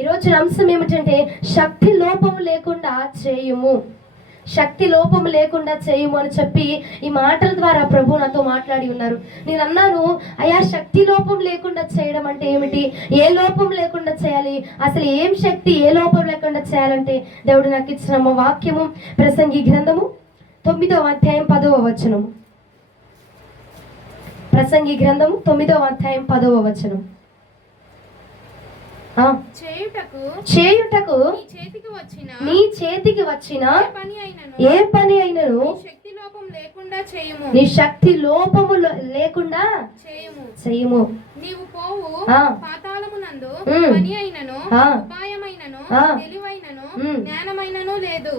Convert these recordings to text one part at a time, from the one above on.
ఈరోజు అంశం ఏమిటంటే శక్తి లోపం లేకుండా చేయుము. శక్తి లోపం లేకుండా చేయము అని చెప్పి ఈ మాటల ద్వారా ప్రభు నాతో మాట్లాడి ఉన్నారు. నేను అన్నాను, అయ్యా శక్తి లోపం లేకుండా చేయడం అంటే ఏమిటి? ఏ లోపం లేకుండా చేయాలి? అసలు ఏం శక్తి ఏ లోపం లేకుండా చేయాలంటే దేవుడు నాకు ఇచ్చిన వాక్యము ప్రసంగి గ్రంథము 9వ అధ్యాయం 10వ వచనము. ప్రసంగి గ్రంథము 9వ అధ్యాయం 10వ వచనం. చేయుటకు నీ చేతికి వచ్చిన ఏ పని అయినను నీ శక్తి లోపము లేకుండా చేయము. నీవు పోవు పాతాళమునందు పని అయినను ఉపాయమైనను తెలివైనను జ్ఞానమైనను లేదు.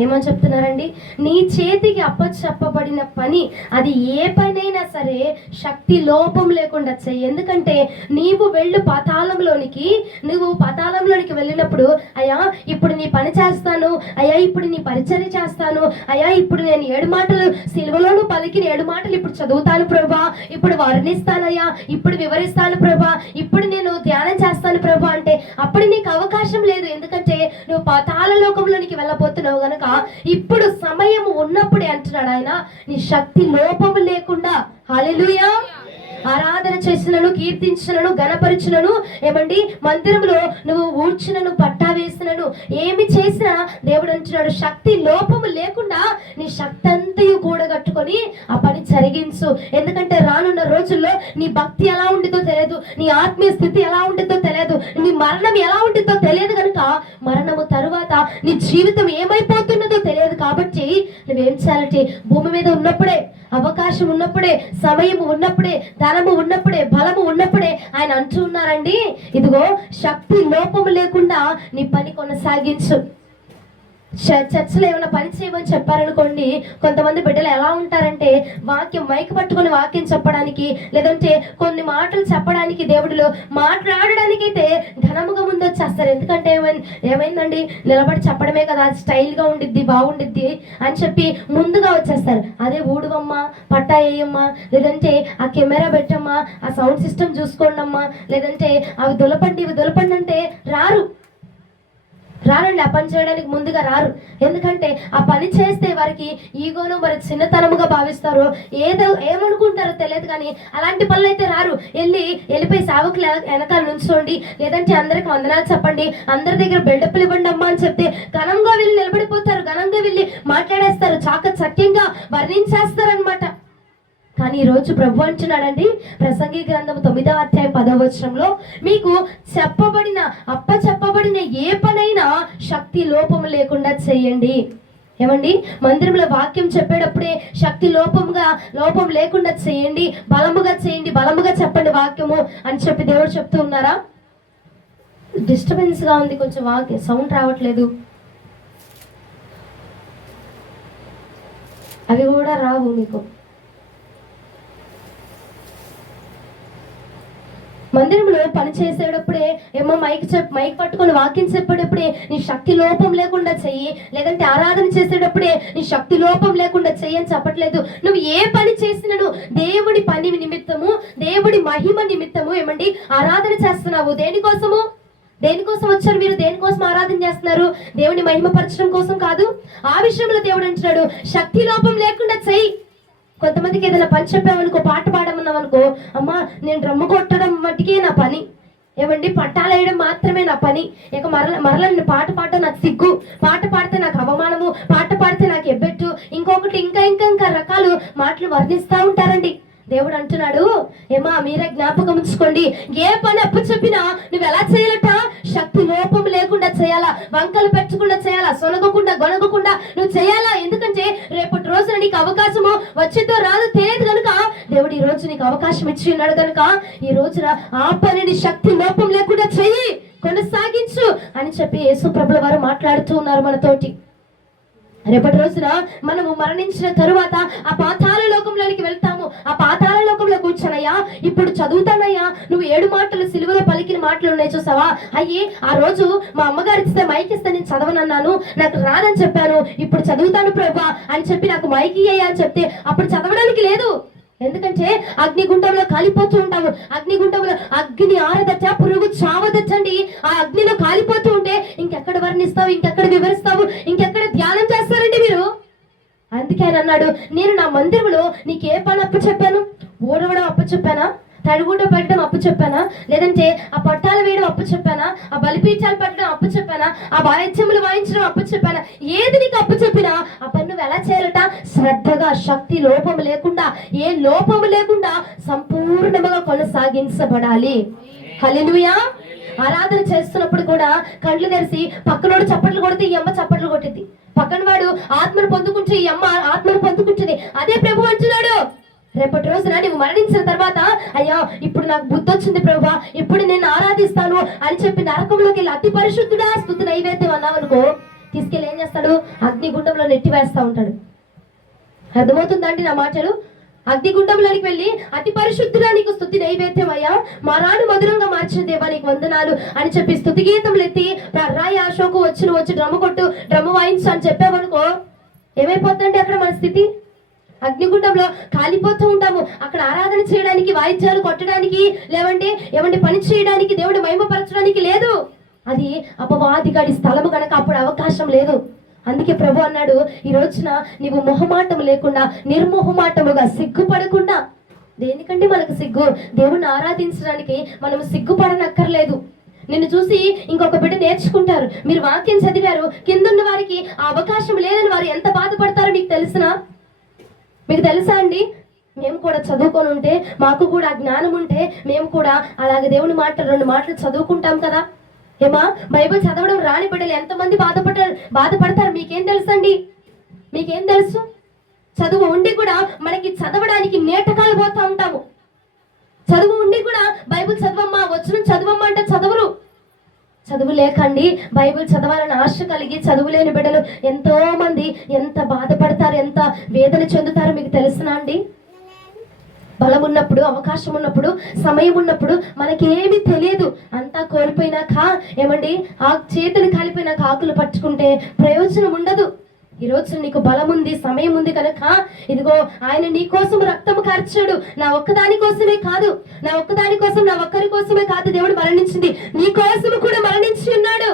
ఏమని చెప్తున్నారండి? నీ చేతికి అప్పచెప్పబడిన పని, అది ఏ పనైనా సరే శక్తి లోపం లేకుండా చెయ్యి. ఎందుకంటే నీవు వెళ్ళు పాతాళంలోనికి. నువ్వు పాతాళంలోనికి వెళ్ళినప్పుడు, అయ్యా ఇప్పుడు నీ పని చేస్తాను, అయ్యా ఇప్పుడు నీ పరిచర్య చేస్తాను, అయ్యా ఇప్పుడు నేను 7 మాటలు సిలువలోను పలికిన 7 మాటలు ఇప్పుడు చదువుతాను ప్రభా, ఇప్పుడు వర్ణిస్తానయ్యా, ఇప్పుడు వివరిస్తాను ప్రభా, ఇప్పుడు నేను ధ్యానం చేస్తాను ప్రభా అంటే అప్పుడు నీకు అవకాశం లేదు. ఎందుకంటే నువ్వు పాతాళ లోకంలోనికి వెళ్ళబోతున్నావు కనుక ఇప్పుడు సమయం ఉన్నప్పుడే అంటున్నాడు ఆయన, నీ శక్తి లోపము లేకుండా హల్లెలూయా ఆరాధన చేసినను, కీర్తించినను, గణపరిచినను, ఏమండి మందిరంలో నువ్వు ఊడ్చినను, పట్టా వేసినను, ఏమి చేసినా దేవుడు అంటున్నాడు శక్తి లోపము లేకుండా నీ శక్తి అంతయు కూడగట్టుకొని ఆ పని జరిగించు. ఎందుకంటే రానున్న రోజుల్లో నీ భక్తి ఎలా ఉంటుందో తెలియదు, నీ ఆత్మీయ స్థితి ఎలా ఉంటుందో తెలియదు, నీ మరణం ఎలా ఉంటుందో తెలియదు కనుక మరణము తరువాత నీ జీవితం ఏమైపోతున్నదో తెలియదు. కాబట్టి నువ్వేం చేయాలంటే భూమి మీద ఉన్నప్పుడే, అవకాశం ఉన్నప్పుడే, సమయం ఉన్నప్పుడే, ధనము ఉన్నప్పుడే, బలము ఉన్నప్పుడే ఆయన అంటూ ఉన్నారండి, ఇదిగో శక్తి లోపము లేకుండా నీ పని కొనసాగించు. చర్చిలో ఏమైనా పని చేయమని చెప్పారనుకోండి, కొంతమంది బిడ్డలు ఎలా ఉంటారంటే వాక్యం మైక్ పట్టుకొని వాక్యం చెప్పడానికి, లేదంటే కొన్ని మాటలు చెప్పడానికి, దేవుడిలో మాట్లాడడానికైతే ఘనముగా ముందు వచ్చేస్తారు. ఎందుకంటే ఏమైందండి నిలబడి చెప్పడమే కదా, స్టైల్గా ఉండిద్ది, బాగుండిద్ది అని చెప్పి ముందుగా వచ్చేస్తారు. అదే ఊడువమ్మా, పట్టా వేయమ్మా, లేదంటే ఆ కెమెరా పెట్టమ్మా, ఆ సౌండ్ సిస్టమ్ చూసుకోండి అమ్మా, లేదంటే అవి దులపండి ఇవి దులపండి అంటే రారండి. ఆ పని చేయడానికి ముందుగా రారు. ఎందుకంటే ఆ పని చేస్తే వారికి ఈగోను మరి చిన్నతనముగా భావిస్తారో ఏమనుకుంటారో తెలియదు, కానీ అలాంటి పనులు అయితే రారు. వెళ్ళిపోయి సేవకులు వెనకాల నుంచోండి, లేదంటే అందరికి వందనాలు చెప్పండి, అందరి దగ్గర బిల్డప్లు ఇవ్వండి అమ్మా అని చెప్తే ఘనంగా వెళ్ళి నిలబడిపోతారు, ఘనంగా వెళ్ళి మాట్లాడేస్తారు, చాకచక్యంగా వర్ణించేస్తారనమాట. కానీ ఈరోజు ప్రభు అంటున్నాడండి ప్రసంగి గ్రంథం 9వ అధ్యాయం 10వ వచనంలో, మీకు చెప్పబడిన ఏ పనైనా శక్తి లోపము లేకుండా చేయండి. ఏమండి మందిరంలో వాక్యం చెప్పేటప్పుడే శక్తి లోపం లేకుండా చేయండి, బలముగా చేయండి, బలముగా చెప్పండి వాక్యము అని చెప్పి దేవుడు చెప్తూ ఉన్నారా? డిస్టర్బెన్స్గా ఉంది, కొంచెం వాక్యం సౌండ్ రావట్లేదు, అవి కూడా రావు మీకు. మందిరంలో పని చేసేటప్పుడే ఏమో మైక్ పట్టుకొని వాక్యం చెప్పేటప్పుడే నీ శక్తి లోపం లేకుండా చెయ్యి, లేదంటే ఆరాధన చేసేటప్పుడే నీ శక్తి లోపం లేకుండా చెయ్యి అని చెప్పట్లేదు. నువ్వు ఏ పని చేసినను దేవుడి పని నిమిత్తము, దేవుడి మహిమ నిమిత్తము ఏమండి ఆరాధన చేస్తున్నావు. దేనికోసం వచ్చారు మీరు? దేనికోసం ఆరాధన చేస్తున్నారు? దేవుని మహిమపరచడం కోసం కాదు. ఆ విషయంలో దేవుడు అంటున్నాడు శక్తి లోపం లేకుండా చెయ్యి. కొంతమందికి ఏదైనా పని చెప్పామనుకో, పాట పాడమన్నామనుకో, అమ్మా నేను డ్రమ్ము కొట్టడం మట్టికే నా పని, ఏమండి పట్టాలు వేయడం మాత్రమే నా పని, ఇక మరల నేను పాట పాడటం నాకు సిగ్గు, పాట పాడితే నాకు అవమానము, పాట పాడితే నాకు ఎబ్బెట్టు, ఇంకొకటి ఇంకా రకాలు మాటలు వర్ణిస్తూ ఉంటారండి. దేవుడు అంటున్నాడు, ఏమా మీరే జ్ఞాపకం ఉంచుకోండి, ఏ పని అప్పు చెప్పినా నువ్వు ఎలా చేయాలట? శక్తి లోపం లేకుండా చేయాలా, వంకలు పెట్టకుండా చేయాలా, సొనగకుండా గొనగకుండా నువ్వు చేయాలా. ఎందుకంటే రేపటి రోజున నీకు అవకాశము వచ్చిందో రాదో తెలియదు కనుక దేవుడు ఈ రోజు నీకు అవకాశం ఇచ్చి ఉన్నాడు కనుక ఈ రోజున ఆ పనిని శక్తి లోపం లేకుండా చెయ్యి, కొనసాగించు అని చెప్పి యేసు ప్రభుల వారు మాట్లాడుతూ ఉన్నారు మనతోటి. రేపటి రోజున మనము మరణించిన తరువాత ఆ పాతాళ లోకంలోనికి వెళ్తాము. ఆ పాతాళ లోకంలో కూర్చోనయ్యా ఇప్పుడు చదువుతానయ్యా, నువ్వు 7 మాటలు సిలువలో పలికిన మాటలు ఉన్నాయి చూసావా, అయ్యి ఆ రోజు మా అమ్మగారు ఇస్తే మైక్ ఇస్తే నేను చదవనన్నాను, నాకు రాదని చెప్పాను, ఇప్పుడు చదువుతాను ప్రభా అని చెప్పి నాకు మైక్ ఇయ్యా అని చెప్తే అప్పుడు చదవడానికి లేదు. ఎందుకంటే అగ్నిగుండంలో కాలిపోతూ ఉంటాము, అగ్నిగుండంలో అగ్ని ఆరదచ్చ, పురుగు చావదచ్చండి. ఆ అగ్నిలో అన్నాడు, నేను నా మందిరంలో నీకు ఏ పని అప్పు చెప్పాను? ఊడవడం అప్పు చెప్పానా? తడిగుడ్డ పెట్టడం అప్పు చెప్పానా? లేదంటే ఆ పట్టాలు వేయడం అప్పు చెప్పానా? ఆ బలిపీఠాలు పెట్టడం అప్పు చెప్పానా? ఆ వాయిద్యములు వాయించడం అప్పు చెప్పానా? ఏది నీకు అప్పు చెప్పినా ఆ పని నువ్వు ఎలా చేయాలట? శ్రద్ధగా, శక్తి లోపము లేకుండా, ఏ లోపము లేకుండా సంపూర్ణముగా కొనసాగించబడాలి. హల్లెలూయా. ఆరాధన చేస్తున్నప్పుడు కూడా కళ్ళు తెరిచి పక్కనోడు చప్పట్లు కొడితే ఈ అమ్మ చప్పట్లు కొట్టింది, పక్కన వాడు ఆత్మను పొందుకుంటే ఈ అమ్మ ఆత్మను పొందుకుంటుంది. అదే ప్రభు అంటున్నాడు, రేపటి రోజున నువ్వు మరణించిన తర్వాత, అయ్యా ఇప్పుడు నాకు బుద్ధి వచ్చింది ప్రభువా, ఇప్పుడు నేను ఆరాధిస్తాను అని చెప్పి నరకంలోకి వెళ్ళి అతి పరిశుద్ధుడా స్తుతి నైవేద్యం అన్నావు అనుకో, తీసుకెళ్ళి ఏం చేస్తాడు? అగ్నిగుండంలో నెట్టి వేస్తా ఉంటాడు. అర్థమవుతుందండి నా మాటలు? అగ్నిగుండంలోనికి వెళ్ళి అతి పరిశుద్ధుడా నీకు స్తుతి నైవేద్యం అయ్యా, మా రాను మధురంగా మార్చిన దేవా నీకు వందనాలు అని చెప్పి స్తుతి గీతములు ఎత్తి రాయి అశోకు వచ్చి డ్రమ్ము కొట్టు, డ్రమ్ము వాయించు అని చెప్పావనుకో, ఏమైపోతుందండి అక్కడ మన స్థితి? అగ్నిగుండంలో కాలిపోతూ ఉంటాము. అక్కడ ఆరాధన చేయడానికి, వాయిద్యాలు కొట్టడానికి, లేవంటే ఏమంటే పని చేయడానికి, దేవుడు మహిమపరచడానికి లేదు. అది అపవాదిగాడి స్థలము కనుక అప్పుడు అవకాశం లేదు. అందుకే ప్రభు అన్నాడు, ఈ రోజున నీవు మొహమాటం లేకుండా నిర్మోహమాటముగా సిగ్గుపడకుండా. దేనికంటే మనకు సిగ్గు? దేవుణ్ణి ఆరాధించడానికి మనం సిగ్గుపడనక్కర్లేదు. నిన్ను చూసి ఇంకొక బిడ్డ నేర్చుకుంటారు. మీరు వాక్యం చదివారు, కిందున్న వారికి ఆ అవకాశం లేదని వారు ఎంత బాధపడతారో మీకు తెలుసునా? మీకు తెలుసా అండి? మేము కూడా చదువుకొని ఉంటే, మాకు కూడా జ్ఞానం ఉంటే, మేము కూడా అలాగే దేవుని మాటలు 2 మాటలు చదువుకుంటాం కదా. ఏమా బైబిల్ చదవడం రాని బిడ్డలు ఎంతమంది బాధపడతారు మీకేం తెలుసండి? మీకేం తెలుసు? చదువు ఉండి కూడా మనకి చదవడానికి నేటకాలు పోతూ ఉంటాము. చదువు ఉండి కూడా బైబిల్ చదవమ్మా, వచనం చదవమ్మా అంటే చదవరు. చదువు లేకండి బైబిల్ చదవాలని ఆశ కలిగి చదువు లేని బిడ్డలు ఎంతో మంది ఎంత బాధపడతారు, ఎంత వేదన చెందుతారో మీకు తెలుసునా అండి? బలం ఉన్నప్పుడు, అవకాశం ఉన్నప్పుడు, సమయం ఉన్నప్పుడు మనకేమీ తెలియదు. అంతా కోల్పోయినాక ఏమండి, ఆ చేతులు కాలిపోయినాక ఆకులు పట్టుకుంటే ప్రయోజనం ఉండదు. ఈ రోజు నీకు బలం ఉంది, సమయం ఉంది కనుక ఇదిగో ఆయన నీ కోసం రక్తము కార్చాడు. నా ఒక్కదాని కోసమే కాదు, నా ఒక్కరి కోసమే కాదు దేవుడు మరణించింది, నీ కోసము కూడా మరణించి ఉన్నాడు.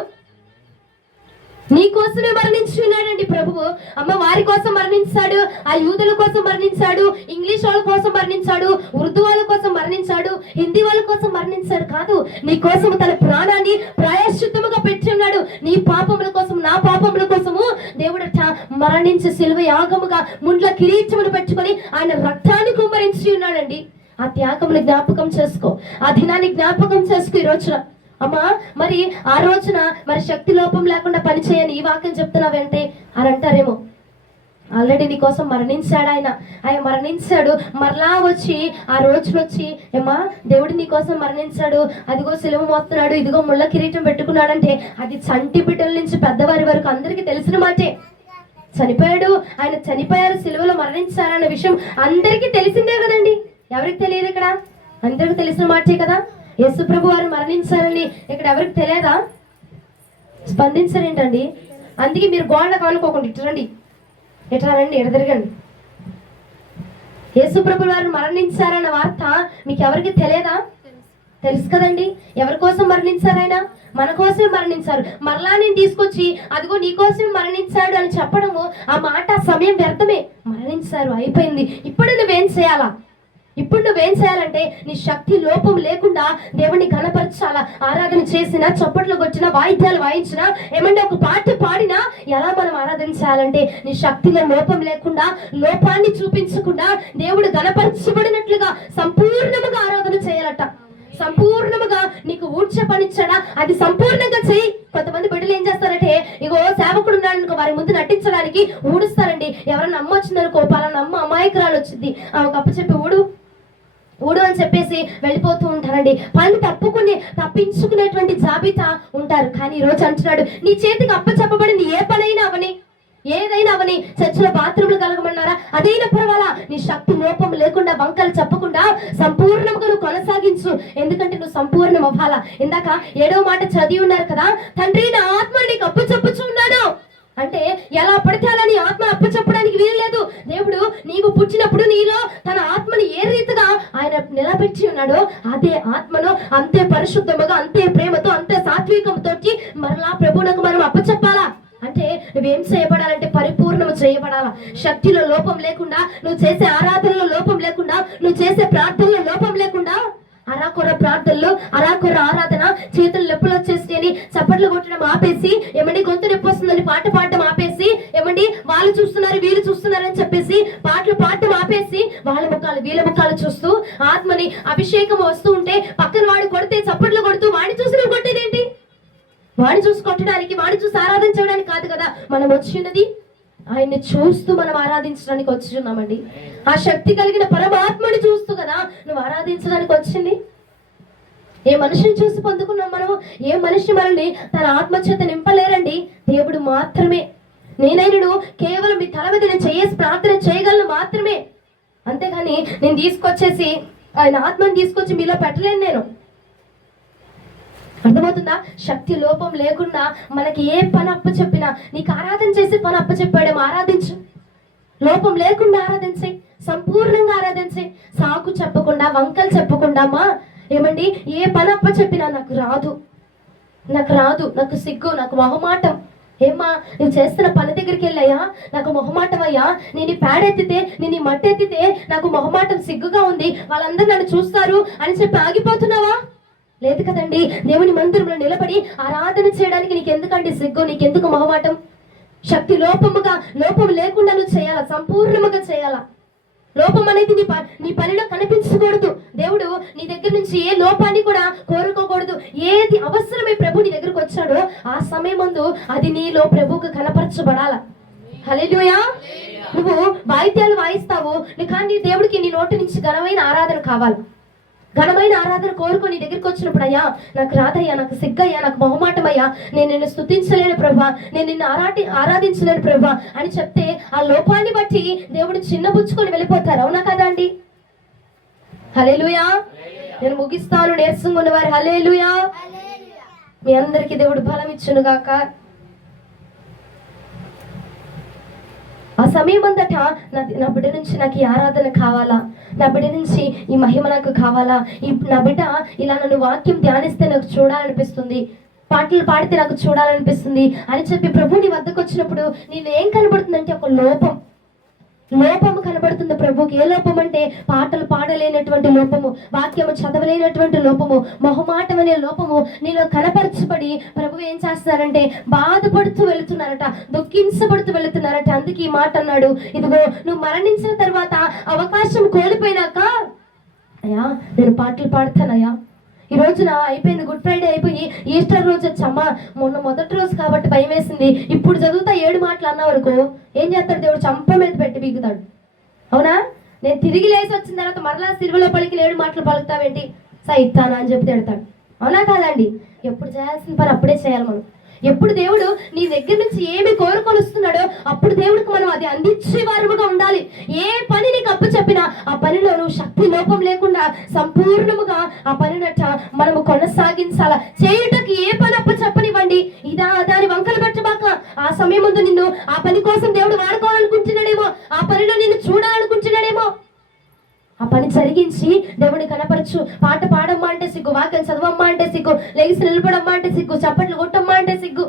నీ కోసమే మరణించి ఉన్నాడండి ప్రభువు. అమ్మ వారి కోసం మరణించాడు, ఆ యూదుల కోసం మరణించాడు, ఇంగ్లీష్ వాళ్ళ కోసం మరణించాడు, ఉర్దూ వాళ్ళ కోసం మరణించాడు, హిందీ వాళ్ళ కోసం మరణించాడు కాదు, నీ కోసం తన ప్రాణాన్ని ప్రాయశ్చిత్తముగా పెట్టి ఉన్నాడు. నీ పాపముల కోసం, నా పాపముల కోసము దేవుడు మరణించి సిలువ యాగముగా ముండ్ల కిరీటమును పెట్టుకొని ఆయన రక్తాన్ని కుమ్మరించి ఉన్నాడండి. ఆ త్యాగముని జ్ఞాపకం చేసుకో, ఆ దినాన్ని జ్ఞాపకం చేసుకో. ఈ రోజున అమ్మా మరి ఆ రోజున మరి శక్తి లోపం లేకుండా పని చేయని ఈ వాక్యం చెప్తున్నావేంటే అని అంటారేమో. ఆల్రెడీ నీ కోసం మరణించాడు ఆయన మరణించాడు, మరలా వచ్చి ఆ రోజున వచ్చి ఏమా దేవుడు నీ కోసం మరణించాడు, అదిగో సిలువ మోస్తున్నాడు, ఇదిగో ముళ్ళ కిరీటం పెట్టుకున్నాడంటే అది చంటి బిడ్డల నుంచి పెద్దవారి వరకు అందరికీ తెలిసిన మాటే. ఆయన చనిపోయారు, సిలువలో మరణించారన్న విషయం అందరికీ తెలిసిందే కదండి. ఎవరికి తెలియదు? ఇక్కడ అందరికి తెలిసిన మాటే కదా. యేసు ప్రభు వారు మరణించారని ఇక్కడ ఎవరికి తెలియదా? స్పందించరేంటండి? అందుకే మీరు గోడ కానుకోకుండా ఇట్రండి, తిరగండి. యేసు ప్రభు వారు మరణించారన్న వార్త మీకు ఎవరికి తెలియదా? తెలుసు కదండి. ఎవరి కోసం మరణించారు? ఆయన మన కోసమే మరణించారు. మరలా నేను తీసుకొచ్చి అదిగో నీ కోసమే మరణించాడు అని చెప్పడము, ఆ మాట సమయం వ్యర్థమే. మరణించారు, అయిపోయింది. ఇప్పుడు నువ్వేం చేయాలంటే నీ శక్తి లోపం లేకుండా దేవుని ఘనపరచాలా. ఆరాధన చేసినా, చప్పట్లు కొట్టినా, వాయిద్యాలు వాయించినా, ఏమంటే ఒక పాట పాడినా ఎలా మనం ఆరాధన చేయాలంటే నీ శక్తిలో లోపం లేకుండా, లోపాన్ని చూపించకుండా దేవుడు ఘనపరచబడినట్లుగా సంపూర్ణముగా ఆరాధన చేయాలట. సంపూర్ణముగా నీకు ఊడ్చ పనిచ్చాడా అది సంపూర్ణంగా చేయి. కొంతమంది బిడ్డలు ఏం చేస్తారంటే ఇగో సేవకుడు ఉన్నాడనుకో వారి ముందు నటించడానికి ఊడుస్తారండి. ఎవరన్నా అమ్మ వచ్చిందనుకో, పలానా అమ్మ అమాయకురాలు వచ్చింది, ఒక అప్పు చెప్పి ఊడు అని చెప్పేసి వెళ్ళిపోతూ ఉంటారండి. పని తప్పించుకునేటువంటి జాబితా ఉంటారు. కానీ ఈ రోజు అంటున్నాడు, నీ చేతికి అప్పచెప్పబడింది ఏ పనైనా అవని, ఏదైనా అవని. చర్చిలో బాత్రూమ్లు కలగమన్నారా? అదైనా పర్వాలా. నీ శక్తి లోపం లేకుండా, వంకలు చెప్పకుండా సంపూర్ణంగా నువ్వు కొనసాగించు. ఎందుకంటే నువ్వు సంపూర్ణం అవ్వాలా. ఇందాక 7వ మాట చదివి ఉన్నారు కదా, తండ్రి నా ఆత్మ నీకు అప్పచెప్పుచు ఉన్నాను అంటే ఎలా పడితే అలా నీ ఆత్మ అప్పచెప్పడానికి వీలు లేదు. దేవుడు నీవు పుట్టినప్పుడు నీలో తన ఆత్మని ఏ రీతిగా ఆయన నిలబెట్టి ఉన్నాడో అదే ఆత్మను అంతే పరిశుద్ధముగా, అంతే ప్రేమతో, అంతే సాత్వికంతో మరలా ప్రభువునకు మనం అప్పచెప్పాలా. అంటే నువ్వేం చేయబడాలంటే పరిపూర్ణము చేయబడాలా. శక్తిలో లోపం లేకుండా, నువ్వు చేసే ఆరాధనలో లోపం లేకుండా, నువ్వు చేసే ప్రార్థనలో లోపం లేకుండా, అరాకొర ప్రార్థనలు, అరాకొర ఆరాధన, చేతులు నొప్పులు వచ్చేసి చప్పట్లు కొట్టడం ఆపేసి, ఏమండి గొంతు నొప్పి వస్తుందని పాట పాడటం ఆపేసి, ఏమండి వాళ్ళు చూస్తున్నారు వీళ్ళు చూస్తున్నారు అని చెప్పేసి పాటలు పాడటం ఆపేసి, వాళ్ళ ముఖాలు వీళ్ళ ముఖాలు చూస్తూ ఆత్మని అభిషేకం వస్తూ ఉంటే పక్కన వాడు కొడితే చప్పట్లు కొడుతూ వాడిని చూసి నువ్వు కొట్టేదేంటి? వాడిని చూసి కొట్టడానికి, వాడిని చూసి ఆరాధన చేయడానికి కాదు కదా మనం వచ్చినది. ఆయన్ని చూస్తూ మనం ఆరాధించడానికి వచ్చున్నామండి. ఆ శక్తి కలిగిన పరమాత్మని చూస్తూ కదా నువ్వు ఆరాధించడానికి వచ్చింది. ఏ మనిషిని చూసి పొందుకున్నాం మనము? ఏ మనిషి మనల్ని తన ఆత్మచేత నింపలేరండి, దేవుడు మాత్రమే. నేనైనను కేవలం మీ తల మీద నేను చేసి ప్రార్థన చేయగలను మాత్రమే, అంతేగాని నేను తీసుకొచ్చేసి ఆయన ఆత్మని తీసుకొచ్చి మీలో పెట్టలేను నేను. అర్థమవుతుందా? శక్తి లోపం లేకుండా మనకి ఏ పని అప్ప చెప్పినా, నీకు ఆరాధన చేసే పని అప్ప చెప్పాడేమో ఆరాధించు. లోపం లేకుండా ఆరాధించే, సంపూర్ణంగా ఆరాధించే, సాకు చెప్పకుండా వంకలు చెప్పకుండా, అమ్మా ఏమండి ఏ పని అప్ప చెప్పినా నాకు రాదు, నాకు సిగ్గు, నాకు మొహమాటం. ఏమ్మా నేను చేస్తున్న పని దగ్గరికి వెళ్ళాయా నాకు మొహమాటం అయ్యా, నేను ఈ పేడ ఎత్తితే, నేను ఈ మట్టి ఎత్తితే నాకు మొహమాటం, సిగ్గుగా ఉంది, వాళ్ళందరూ నన్ను చూస్తారు అని చెప్పి ఆగిపోతున్నావా? లేదు కదండి. దేవుని మందిరంలో నిలబడి ఆరాధన చేయడానికి నీకెందుకండి సిగ్గు, నీకెందుకు మొహమాటం? శక్తి లోపం లేకుండా నువ్వు చేయాలా, సంపూర్ణముగా చేయాలా. లోపం అనేది నీ పనిలో కనిపించకూడదు. దేవుడు నీ దగ్గర నుంచి ఏ లోపాన్ని కూడా కోరుకోకూడదు. ఏది అవసరమై ప్రభు నీ దగ్గరకు వచ్చాడో ఆ సమయం ముందు అది నీలో ప్రభువుకు కనపరచబడాల. హల్లెలూయా. నువ్వు వాయిద్యాలు వాయిస్తావు కానీ దేవుడికి నీ నోటి నుంచి ఘనమైన ఆరాధన కావాలి. ఘనమైన ఆరాధన కోరుకొని దగ్గరికి వచ్చినప్పుడు, అయ్యా నాకు రాదయ్యా, నాకు సిగ్గయ్యా, నాకు మొహమాటమయ్యా, నేను నిన్ను స్తుతించలేను ప్రభా, నేను నిన్ను ఆరాధించలేను ప్రభా అని చెప్తే ఆ లోపాన్ని బట్టి దేవుడు చిన్నబుచ్చుకొని వెళ్ళిపోతారు. అవునా కదా అండి? హల్లెలూయా. నేను ముగిస్తాను. నీరసంగా ఉన్నవారు హల్లెలూయా. మీ అందరికీ దేవుడు బలం ఇచ్చును గాక. ఆ సమయం అంతట నా బిడ్డ నుంచి నాకు ఈ ఆరాధన కావాలా, నా బిడ్డ నుంచి ఈ మహిమ నాకు కావాలా, నా బిడ్డ ఇలా నన్ను వాక్యం ధ్యానిస్తే నాకు చూడాలనిపిస్తుంది, పాటలు పాడితే నాకు చూడాలనిపిస్తుంది అని చెప్పి ప్రభు నీ వద్దకు వచ్చినప్పుడు నేను ఏం కనబడుతుందంటే ఒక లోపము కనబడుతుంది ప్రభుకి. ఏ లోపం అంటే పాటలు పాడలేనటువంటి లోపము, వాక్యము చదవలేనటువంటి లోపము, మొహమాటం అనే లోపము నీలో కనపరచబడి ప్రభు ఏం చేస్తున్నారంటే బాధపడుతూ వెళుతున్నారట, దుఃఖించబడుతూ వెళుతున్నారట. అందుకే ఈ మాట అన్నాడు, ఇదిగో నువ్వు మరణించిన తర్వాత అవకాశం కోల్పోయినాక, అయ్యా నేను పాటలు పాడతానయ్యా, ఈ రోజున అయిపోయింది, గుడ్ ఫ్రైడే అయిపోయి ఈస్టర్ రోజు వచ్చమ్మా, మొన్న మొదటి రోజు కాబట్టి భయం వేసింది, ఇప్పుడు చదువుతా 7 మాటలు అన్న వరకు ఏం చేస్తాడు దేవుడు? చంప మీద పెట్టి బీగుతాడు. అవునా? నేను తిరిగి లేచి వచ్చిన తర్వాత మరలా సిలువలో పలికి 7 మాటలు పలుకుతావేంటి సైతానా అని చెప్పి తిడతాడు. అవునా కాదండి? ఎప్పుడు చేయాల్సిన పని అప్పుడే చేయాలి మనం. ఎప్పుడు దేవుడు నీ దగ్గర నుంచి ఏమి కోరుకొని వస్తున్నాడో అప్పుడు దేవుడికి మనం అది అందించే వారముగా ఉండాలి. ఏ పని నీకు అప్పు చెప్పినా ఆ పనిలో నువ్వు శక్తి లోపం లేకుండా సంపూర్ణముగా ఆ పనినట్ట మనము కొనసాగించాల. చేయుటకి ఏ పని అప్పు చెప్పనివ్వండి, దాని వంకలు పెట్టబాక. ఆ సమయం ముందు నిన్ను ఆ పని కోసం దేవుడు వాడుకోవాలనుకుంటున్నాడేమో, ఆ పనిలో నిన్ను చూడాలనుకుంటున్నాడేమో. ఆ పని జరిగించి దేవుని కనపరచు. పాట పాడమ్మా అంటే సిగ్గు, వాక్యం చదవమ్మా అంటే సిగ్గు, లెగిసి నిలబడమ్మా అంటే సిగ్గు, చప్పట్లు కొట్టమ్మా అంటే సిగ్గు.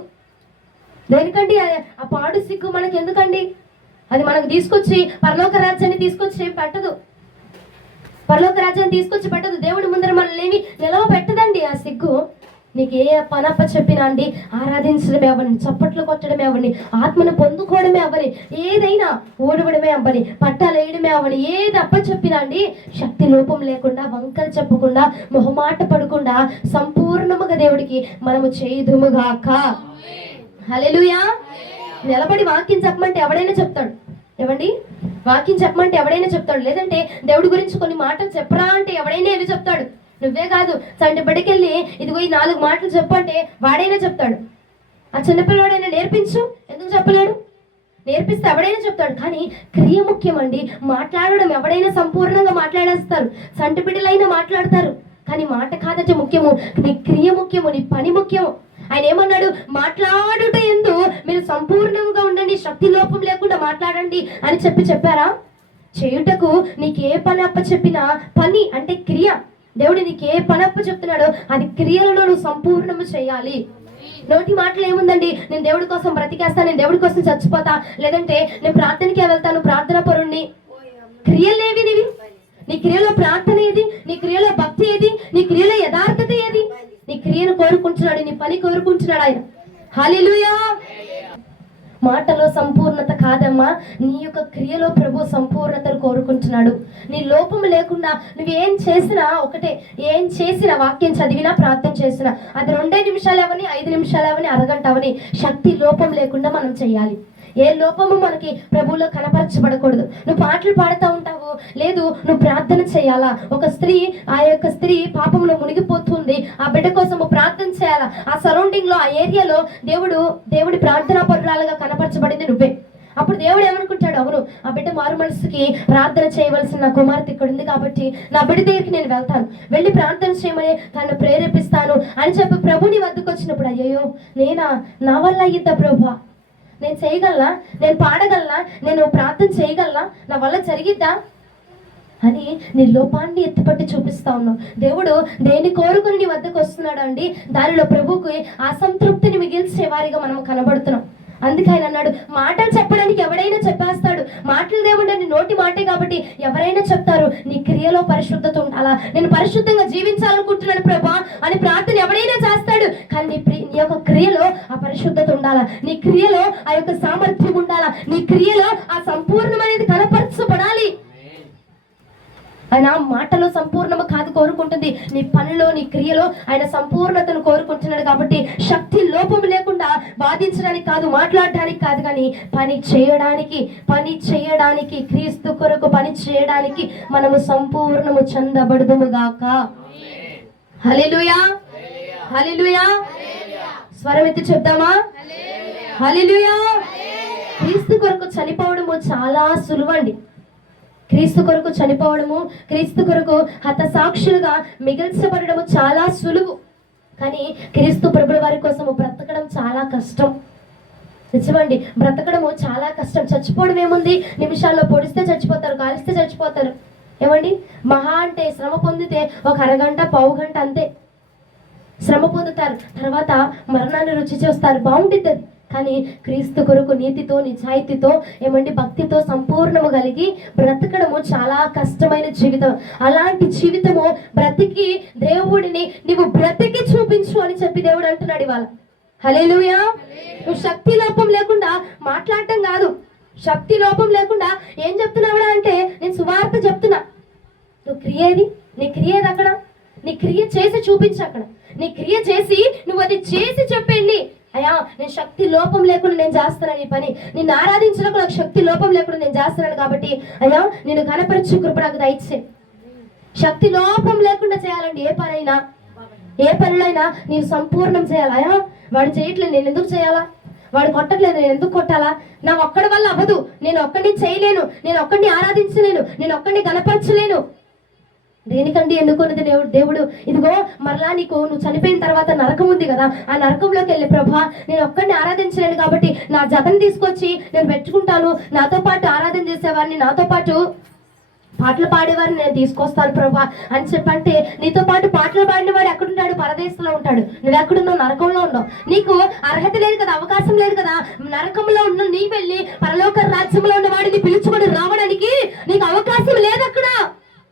దేనికండి ఆ పాడు సిగ్గు? మనకి ఎందుకండి? అది మనకు తీసుకొచ్చి పరలోక రాజ్యాన్ని తీసుకొచ్చి ఏం పెట్టదు. పరలోక రాజ్యాన్ని తీసుకొచ్చి పెట్టదు. దేవుడి ముందర మనల్ని నిలవ పెట్టదండి ఆ సిగ్గు. నీకు ఏ పనప్ప చెప్పినా అండి, ఆరాధించడమే అవ్వని, చప్పట్లు కొట్టడమే అవ్వని, ఆత్మను పొందుకోవడమే అవ్వని, ఏదైనా ఓడవడమే అవ్వని, పట్టాలు వేయడమే అవ్వని, ఏది అప్ప చెప్పినా అండి శక్తి లోపం లేకుండా, వంకలు చెప్పకుండా, మొహమాట పడకుండా సంపూర్ణముగా దేవుడికి మనము చేయుదుముగాక. హల్లెలూయా. నిలబడి వాక్యం చెప్పమంటే ఎవడైనా చెప్తాడు. ఏమండి? వాక్యం చెప్పమంటే ఎవడైనా చెప్తాడు. లేదంటే దేవుడి గురించి కొన్ని మాటలు చెప్పరా అంటే ఎవడైనా ఏవి చెప్తాడు. నువ్వే కాదు, సంటి బడికెళ్ళి ఇదిగో ఈ 4 మాటలు చెప్పంటే వాడైనా చెప్తాడు. ఆ చిన్నపిల్లవాడైనా నేర్పించు, ఎందుకు చెప్పలేడు? నేర్పిస్తే ఎవడైనా చెప్తాడు. కానీ క్రియ ముఖ్యమండి. మాట్లాడడం ఎవడైనా సంపూర్ణంగా మాట్లాడేస్తారు, సంటి బిడ్డలైనా మాట్లాడతారు. కానీ మాట కాదట ముఖ్యము, నీ క్రియ ముఖ్యము, నీ పని ముఖ్యము. ఆయన ఏమన్నాడు? మాట్లాడుట ఎందు మీరు సంపూర్ణంగా ఉండండి, శక్తి లోపం లేకుండా మాట్లాడండి అని చెప్పారా? చేయుటకు నీకు ఏ పని అప్ప చెప్పినా, పని అంటే క్రియ. దేవుడు నీకు ఏ పని అప్ప చెప్తున్నాడో అది క్రియలలో నువ్వు సంపూర్ణము చేయాలి. నోటి మాటలు ఏముందండి, నేను దేవుడి కోసం బ్రతికేస్తాను, నేను దేవుడి కోసం చచ్చిపోతా, లేదంటే నేను ప్రార్థనకే వెళ్తాను, ప్రార్థన పరుణ్ణి. క్రియలేవి నీవి? నీ క్రియలో ప్రార్థన ఏది? నీ క్రియలో భక్తి ఏది? నీ క్రియలో యథార్థత ఏది? నీ క్రియను కోరుకుంటున్నాడు, నీ పని కోరుకుంటున్నాడు ఆయన. హల్లెలూయా. మాటలో సంపూర్ణత కాదమ్మా, నీ యొక్క క్రియలో ప్రభు సంపూర్ణతను కోరుకుంటున్నాడు. నీ లోపం లేకుండా నువ్వేం చేసినా ఒకటే, ఏం చేసినా, వాక్యం చదివినా ప్రార్థన చేసినా, అది 2 నిమిషాలు అవని, 5 నిమిషాలు అవని, అరగంట అవని, శక్తి లోపం లేకుండా మనం చేయాలి. ఏ లోపము మనకి ప్రభువులో కనపరచబడకూడదు. నువ్వు పాటలు పాడుతూ ఉంటావు, లేదు నువ్వు ప్రార్థన చేయాలా. ఒక స్త్రీ, ఆ యొక్క స్త్రీ పాపంలో మునిగిపోతుంది, ఆ బిడ్డ కోసము ప్రార్థన చేయాలా. ఆ సరౌండింగ్ లో, ఆ ఏరియాలో దేవుడి ప్రార్థనా పరురాలుగా కనపరచబడింది నువ్వే. అప్పుడు దేవుడు ఏమనుకుంటాడు, అవును ఆ బిడ్డ మారు మనసుకి ప్రార్థన చేయవలసిన నా కుమార్తె ఇక్కడ ఉంది కాబట్టి నా బిడ్డ దగ్గరికి నేను వెళ్తాను, వెళ్ళి ప్రార్థన చేయమని తను ప్రేరేపిస్తాను అని చెప్పి ప్రభుని వద్దకు వచ్చినప్పుడు, అయ్యో నా వల్ల అయ్యిద్దా ప్రభా, నేను చేయగలనా, నేను పాడగలనా, నేను ప్రార్థన చేయగలనా, నా వల్ల జరిగిద్దా అని నీ లోపాన్ని ఎత్తిపట్టి చూపిస్తా ఉన్నావు. దేవుడు దేన్ని కోరుకుని నీ వద్దకు వస్తున్నాడు అండి, దానిలో ప్రభువుకి అసంతృప్తిని మిగిల్చే వారిగా మనం కనబడుతున్నాం. అందుకే ఆయన అన్నాడు, మాటలు చెప్పడానికి ఎవడైనా చెప్పేస్తాడు, మాటలు దేవుడు నీ నోటి మాటే కాబట్టి ఎవరైనా చెప్తారు. నీ క్రియలో పరిశుద్ధత ఉండాలా, నేను పరిశుద్ధంగా జీవించాలనుకుంటున్నాను ప్రభా అని ప్రార్థన ఎవడైనా చేస్తాడు. కానీ నీ యొక్క క్రియలో ఆ పరిశుద్ధత ఉండాలా, నీ క్రియలో ఆ యొక్క సామర్థ్యం ఉండాలా, నీ క్రియలో ఆ సంపూర్ణమైనది కనపరచబడాలి. ఆయన మాటలో సంపూర్ణము కాదు కోరుకుంటుంది, నీ పనిలో, నీ క్రియలో ఆయన సంపూర్ణతను కోరుకుంటున్నాడు. కాబట్టి శక్తి లోపం లేకుండా బాధించడానికి కాదు, మాట్లాడడానికి కాదు, కానీ పని చేయడానికి క్రీస్తు కొరకు పని చేయడానికి మనము సంపూర్ణము చెందబడుదుము గాక. హల్లెలూయా, హల్లెలూయా. స్వరం ఎత్తి చెప్దామా? హల్లెలూయా. క్రీస్తు కొరకు చనిపోవడము చాలా సులువండి. క్రీస్తు కొరకు చనిపోవడము, క్రీస్తు కొరకు హతసాక్షులుగా మిగిల్చబడము చాలా సులువు. కానీ క్రీస్తు ప్రభుల వారి కోసము బ్రతకడం చాలా కష్టం. నిజమండి, బ్రతకడము చాలా కష్టం. చచ్చిపోవడం ఏముంది, నిమిషాల్లో పొడిస్తే చచ్చిపోతారు, కాలిస్తే చచ్చిపోతారు. ఏమండి, మహా అంటే శ్రమ పొందితే ఒక అరగంట, పావు గంట అంతే శ్రమ పొందుతారు, తర్వాత మరణాన్ని రుచి చూస్తారు, బాగుంటుంది. కానీ క్రీస్తు కొరకు నీతితో, నిజాయితీతో, ఏమండి భక్తితో సంపూర్ణము కలిగి బ్రతకడము చాలా కష్టమైన జీవితం. అలాంటి జీవితము బ్రతికి దేవుడిని నువ్వు బ్రతికి చూపించు అని చెప్పి దేవుడు అంటున్నాడు ఇవాళ. హల్లెలూయా. నువ్వు శక్తి లోపం లేకుండా మాట్లాడటం కాదు, శక్తి లోపం లేకుండా ఏం చెప్తున్నావురా అంటే, నేను సువార్త చెప్తున్నా. నువ్వు క్రియది, నీ క్రియది అక్కడ, నీ క్రియ చేసి చూపించు అక్కడ, నీ క్రియ చేసి నువ్వు అది చేసి చెప్పండి. అయ్యా నేను శక్తి లోపం లేకుండా నేను చేస్తున్నాను ఈ పని, నిన్ను ఆరాధించడానికి నాకు శక్తి లోపం లేకుండా నేను చేస్తున్నాను కాబట్టి అయ్యా నేను కనపరచు కృప నాకు దయచే. శక్తి లోపం లేకుండా చేయాలండి ఏ పనులైనా నీవు సంపూర్ణం చేయాలి. అయ్యా వాడు చేయట్లేదు, నేను ఎందుకు చేయాలా, వాడు కొట్టట్లేదు, నేను ఎందుకు కొట్టాలా, నా ఒక్కడి వల్ల అవ్వదు, నేను ఒక్కడిని చేయలేను, నేను ఒక్కడిని ఆరాధించలేను, నేను ఒక్కడిని కనపరచలేను. దేనికండి ఎన్నుకున్నది దేవుడు? ఇదిగో మరలా నువ్వు చనిపోయిన తర్వాత నరకం ఉంది కదా, ఆ నరకంలోకి వెళ్ళి ప్రభా నేను ఒక్కడిని ఆరాధించలేను కాబట్టి నా జతను తీసుకొచ్చి నేను పెట్టుకుంటాను, నాతో పాటు ఆరాధన చేసేవారిని, నాతో పాటు పాటలు పాడేవారిని నేను తీసుకొస్తాను ప్రభా అని చెప్పంటే, నీతో పాటు పాటలు పాడిన వాడు ఎక్కడుంటాడు? పరదేశంలో ఉంటాడు. నువ్వు ఎక్కడున్నావు? నరకంలో ఉన్నావు. నీకు అర్హత లేదు కదా, అవకాశం లేదు కదా. నరకంలో ఉన్న నీ వెళ్ళి పరలోక రాజ్యంలో ఉన్న వాడిని పిలుచుకొని రావడానికి నీకు అవకాశం లేదు అక్కడ.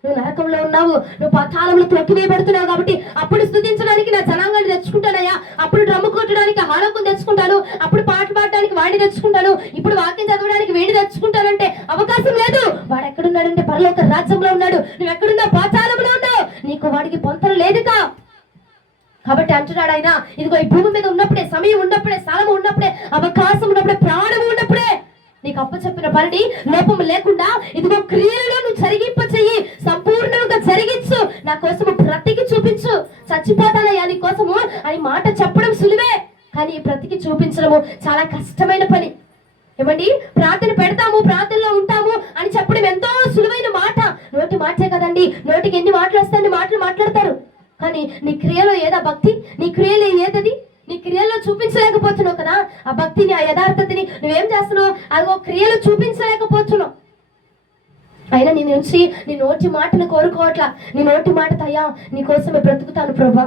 నువ్వు నరకంలో ఉన్నావు, నువ్వు పాతాళంలో త్రొక్కివేయబడుతున్నావు కాబట్టి అప్పుడు స్తుతించడానికి నా జనాంగాన్ని తెచ్చుకుంటానయ్యా, అప్పుడు డ్రమ్ము కొట్టడానికి హారకుని తెచ్చుకుంటాను, అప్పుడు పాట పాడడానికి వాడిని తెచ్చుకుంటాను, ఇప్పుడు వాక్యం చదవడానికి వేడి తెచ్చుకుంటానంటే అవకాశం లేదు. వాడు ఎక్కడున్నాడంటే పరలోక రాజ్యంలో ఉన్నాడు, నువ్వు ఎక్కడున్నావు? పాతాళంలో ఉన్నావు. నీకు వాడికి పొంతన లేదుగా. కాబట్టి అంటున్నాడు ఆయన, ఇదిగో ఈ భూమి మీద ఉన్నప్పుడే, సమయం ఉన్నప్పుడే, స్థలము ఉన్నప్పుడే, అవకాశం ఉన్నప్పుడే, ప్రాణము ఉన్నప్పుడే నీకు అప్పచెప్పిన పనిని లోపం లేకుండా ఇదిగో క్రియలలో నువ్వు జరిగింప చెయ్యి, సంపూర్ణంగా జరిగించు, నా కోసము బ్రతికి చూపించు. చచ్చిపోతానయ్యా నీ కోసము అని మాట చెప్పడం సులువే, కానీ బ్రతికి చూపించడము చాలా కష్టమైన పని. ఏమండి, ప్రార్థన పెడతాము, ప్రార్థనలో ఉంటాము అని చెప్పడం ఎంతో సులువైన మాట. నోటి మాటే కదండి, నోటికి ఎన్ని మాటలు వస్తాయని మాటలు మాట్లాడతారు, కానీ నీ క్రియలో ఏదా భక్తి? నీ క్రియలో ఏదది? నీ క్రియల్లో చూపించలేకపోతున్నావు కదా ఆ భక్తిని, ఆ యథార్థతని. నువ్వేం చేస్తున్నావు? అదిగో క్రియలు చూపించలేకపోతున్నావు. అయినా నీ నుంచి నీ నోటి మాటను కోరుకోవట్లా. నీ నోటి మాట, అయ్యా నీ కోసమే బ్రతుకుతాను ప్రభా,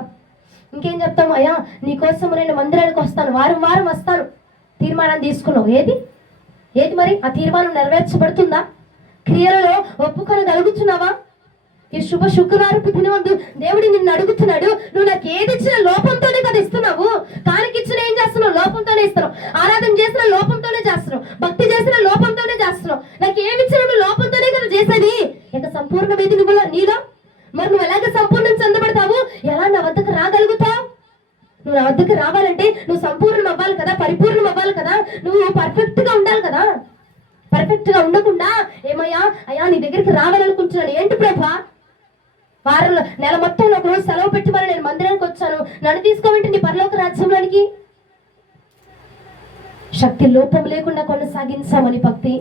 ఇంకేం చెప్తాము? అయ్యా నీకోసం నేను మందిరానికి వస్తాను, వారం వారం వస్తాను. తీర్మానం తీసుకున్నావు, ఏది మరి ఆ తీర్మానం నెరవేర్చబడుతుందా? క్రియలలో ఒప్పుకొనగలుగుతున్నావా? ఈ శుభ శుక్రవారపు దినమందు దేవుడు నిన్ను అడుగుతున్నాడు, నువ్వు నాకు ఏది ఇచ్చిన లోపంతోనే కదా ఇస్తున్నావు. కానికిచ్చిన ఏం చేస్తున్నావు? లోపంతోనే ఇస్తున్నావు. ఆరాధన చేసిన లోపంతోనే చేస్తున్నావు, భక్తి చేసిన లోపంతోనే చేస్తున్నావు. నాకు ఏమి ఇచ్చిన నువ్వు లోపంతోనే కదా చేసేది. ఇక సంపూర్ణమైంది నీలో. మరి నువ్వు ఎలాగ సంపూర్ణం చెందబడతావు? ఎలా నా వద్దకు రాగలుగుతావు? నువ్వు నా వద్దకు రావాలంటే నువ్వు సంపూర్ణం అవ్వాలి కదా, పరిపూర్ణం అవ్వాలి కదా, నువ్వు పర్ఫెక్ట్ గా ఉండాలి కదా. పర్ఫెక్ట్ గా ఉండకుండా అయ్యా నీ దగ్గరికి రావాలనుకుంటున్నాను. ఏంటి ప్రభా, వారంలో నెల మొత్తం ఒక రోజు సెలవు పెట్టి మరి నేను మందిరానికి వచ్చాను, నన్ను తీసుకోమంటే నీ పరలోక రాజ్యంలోనికి. శక్తి లోపం లేకుండా కొనసాగించామని భక్తి.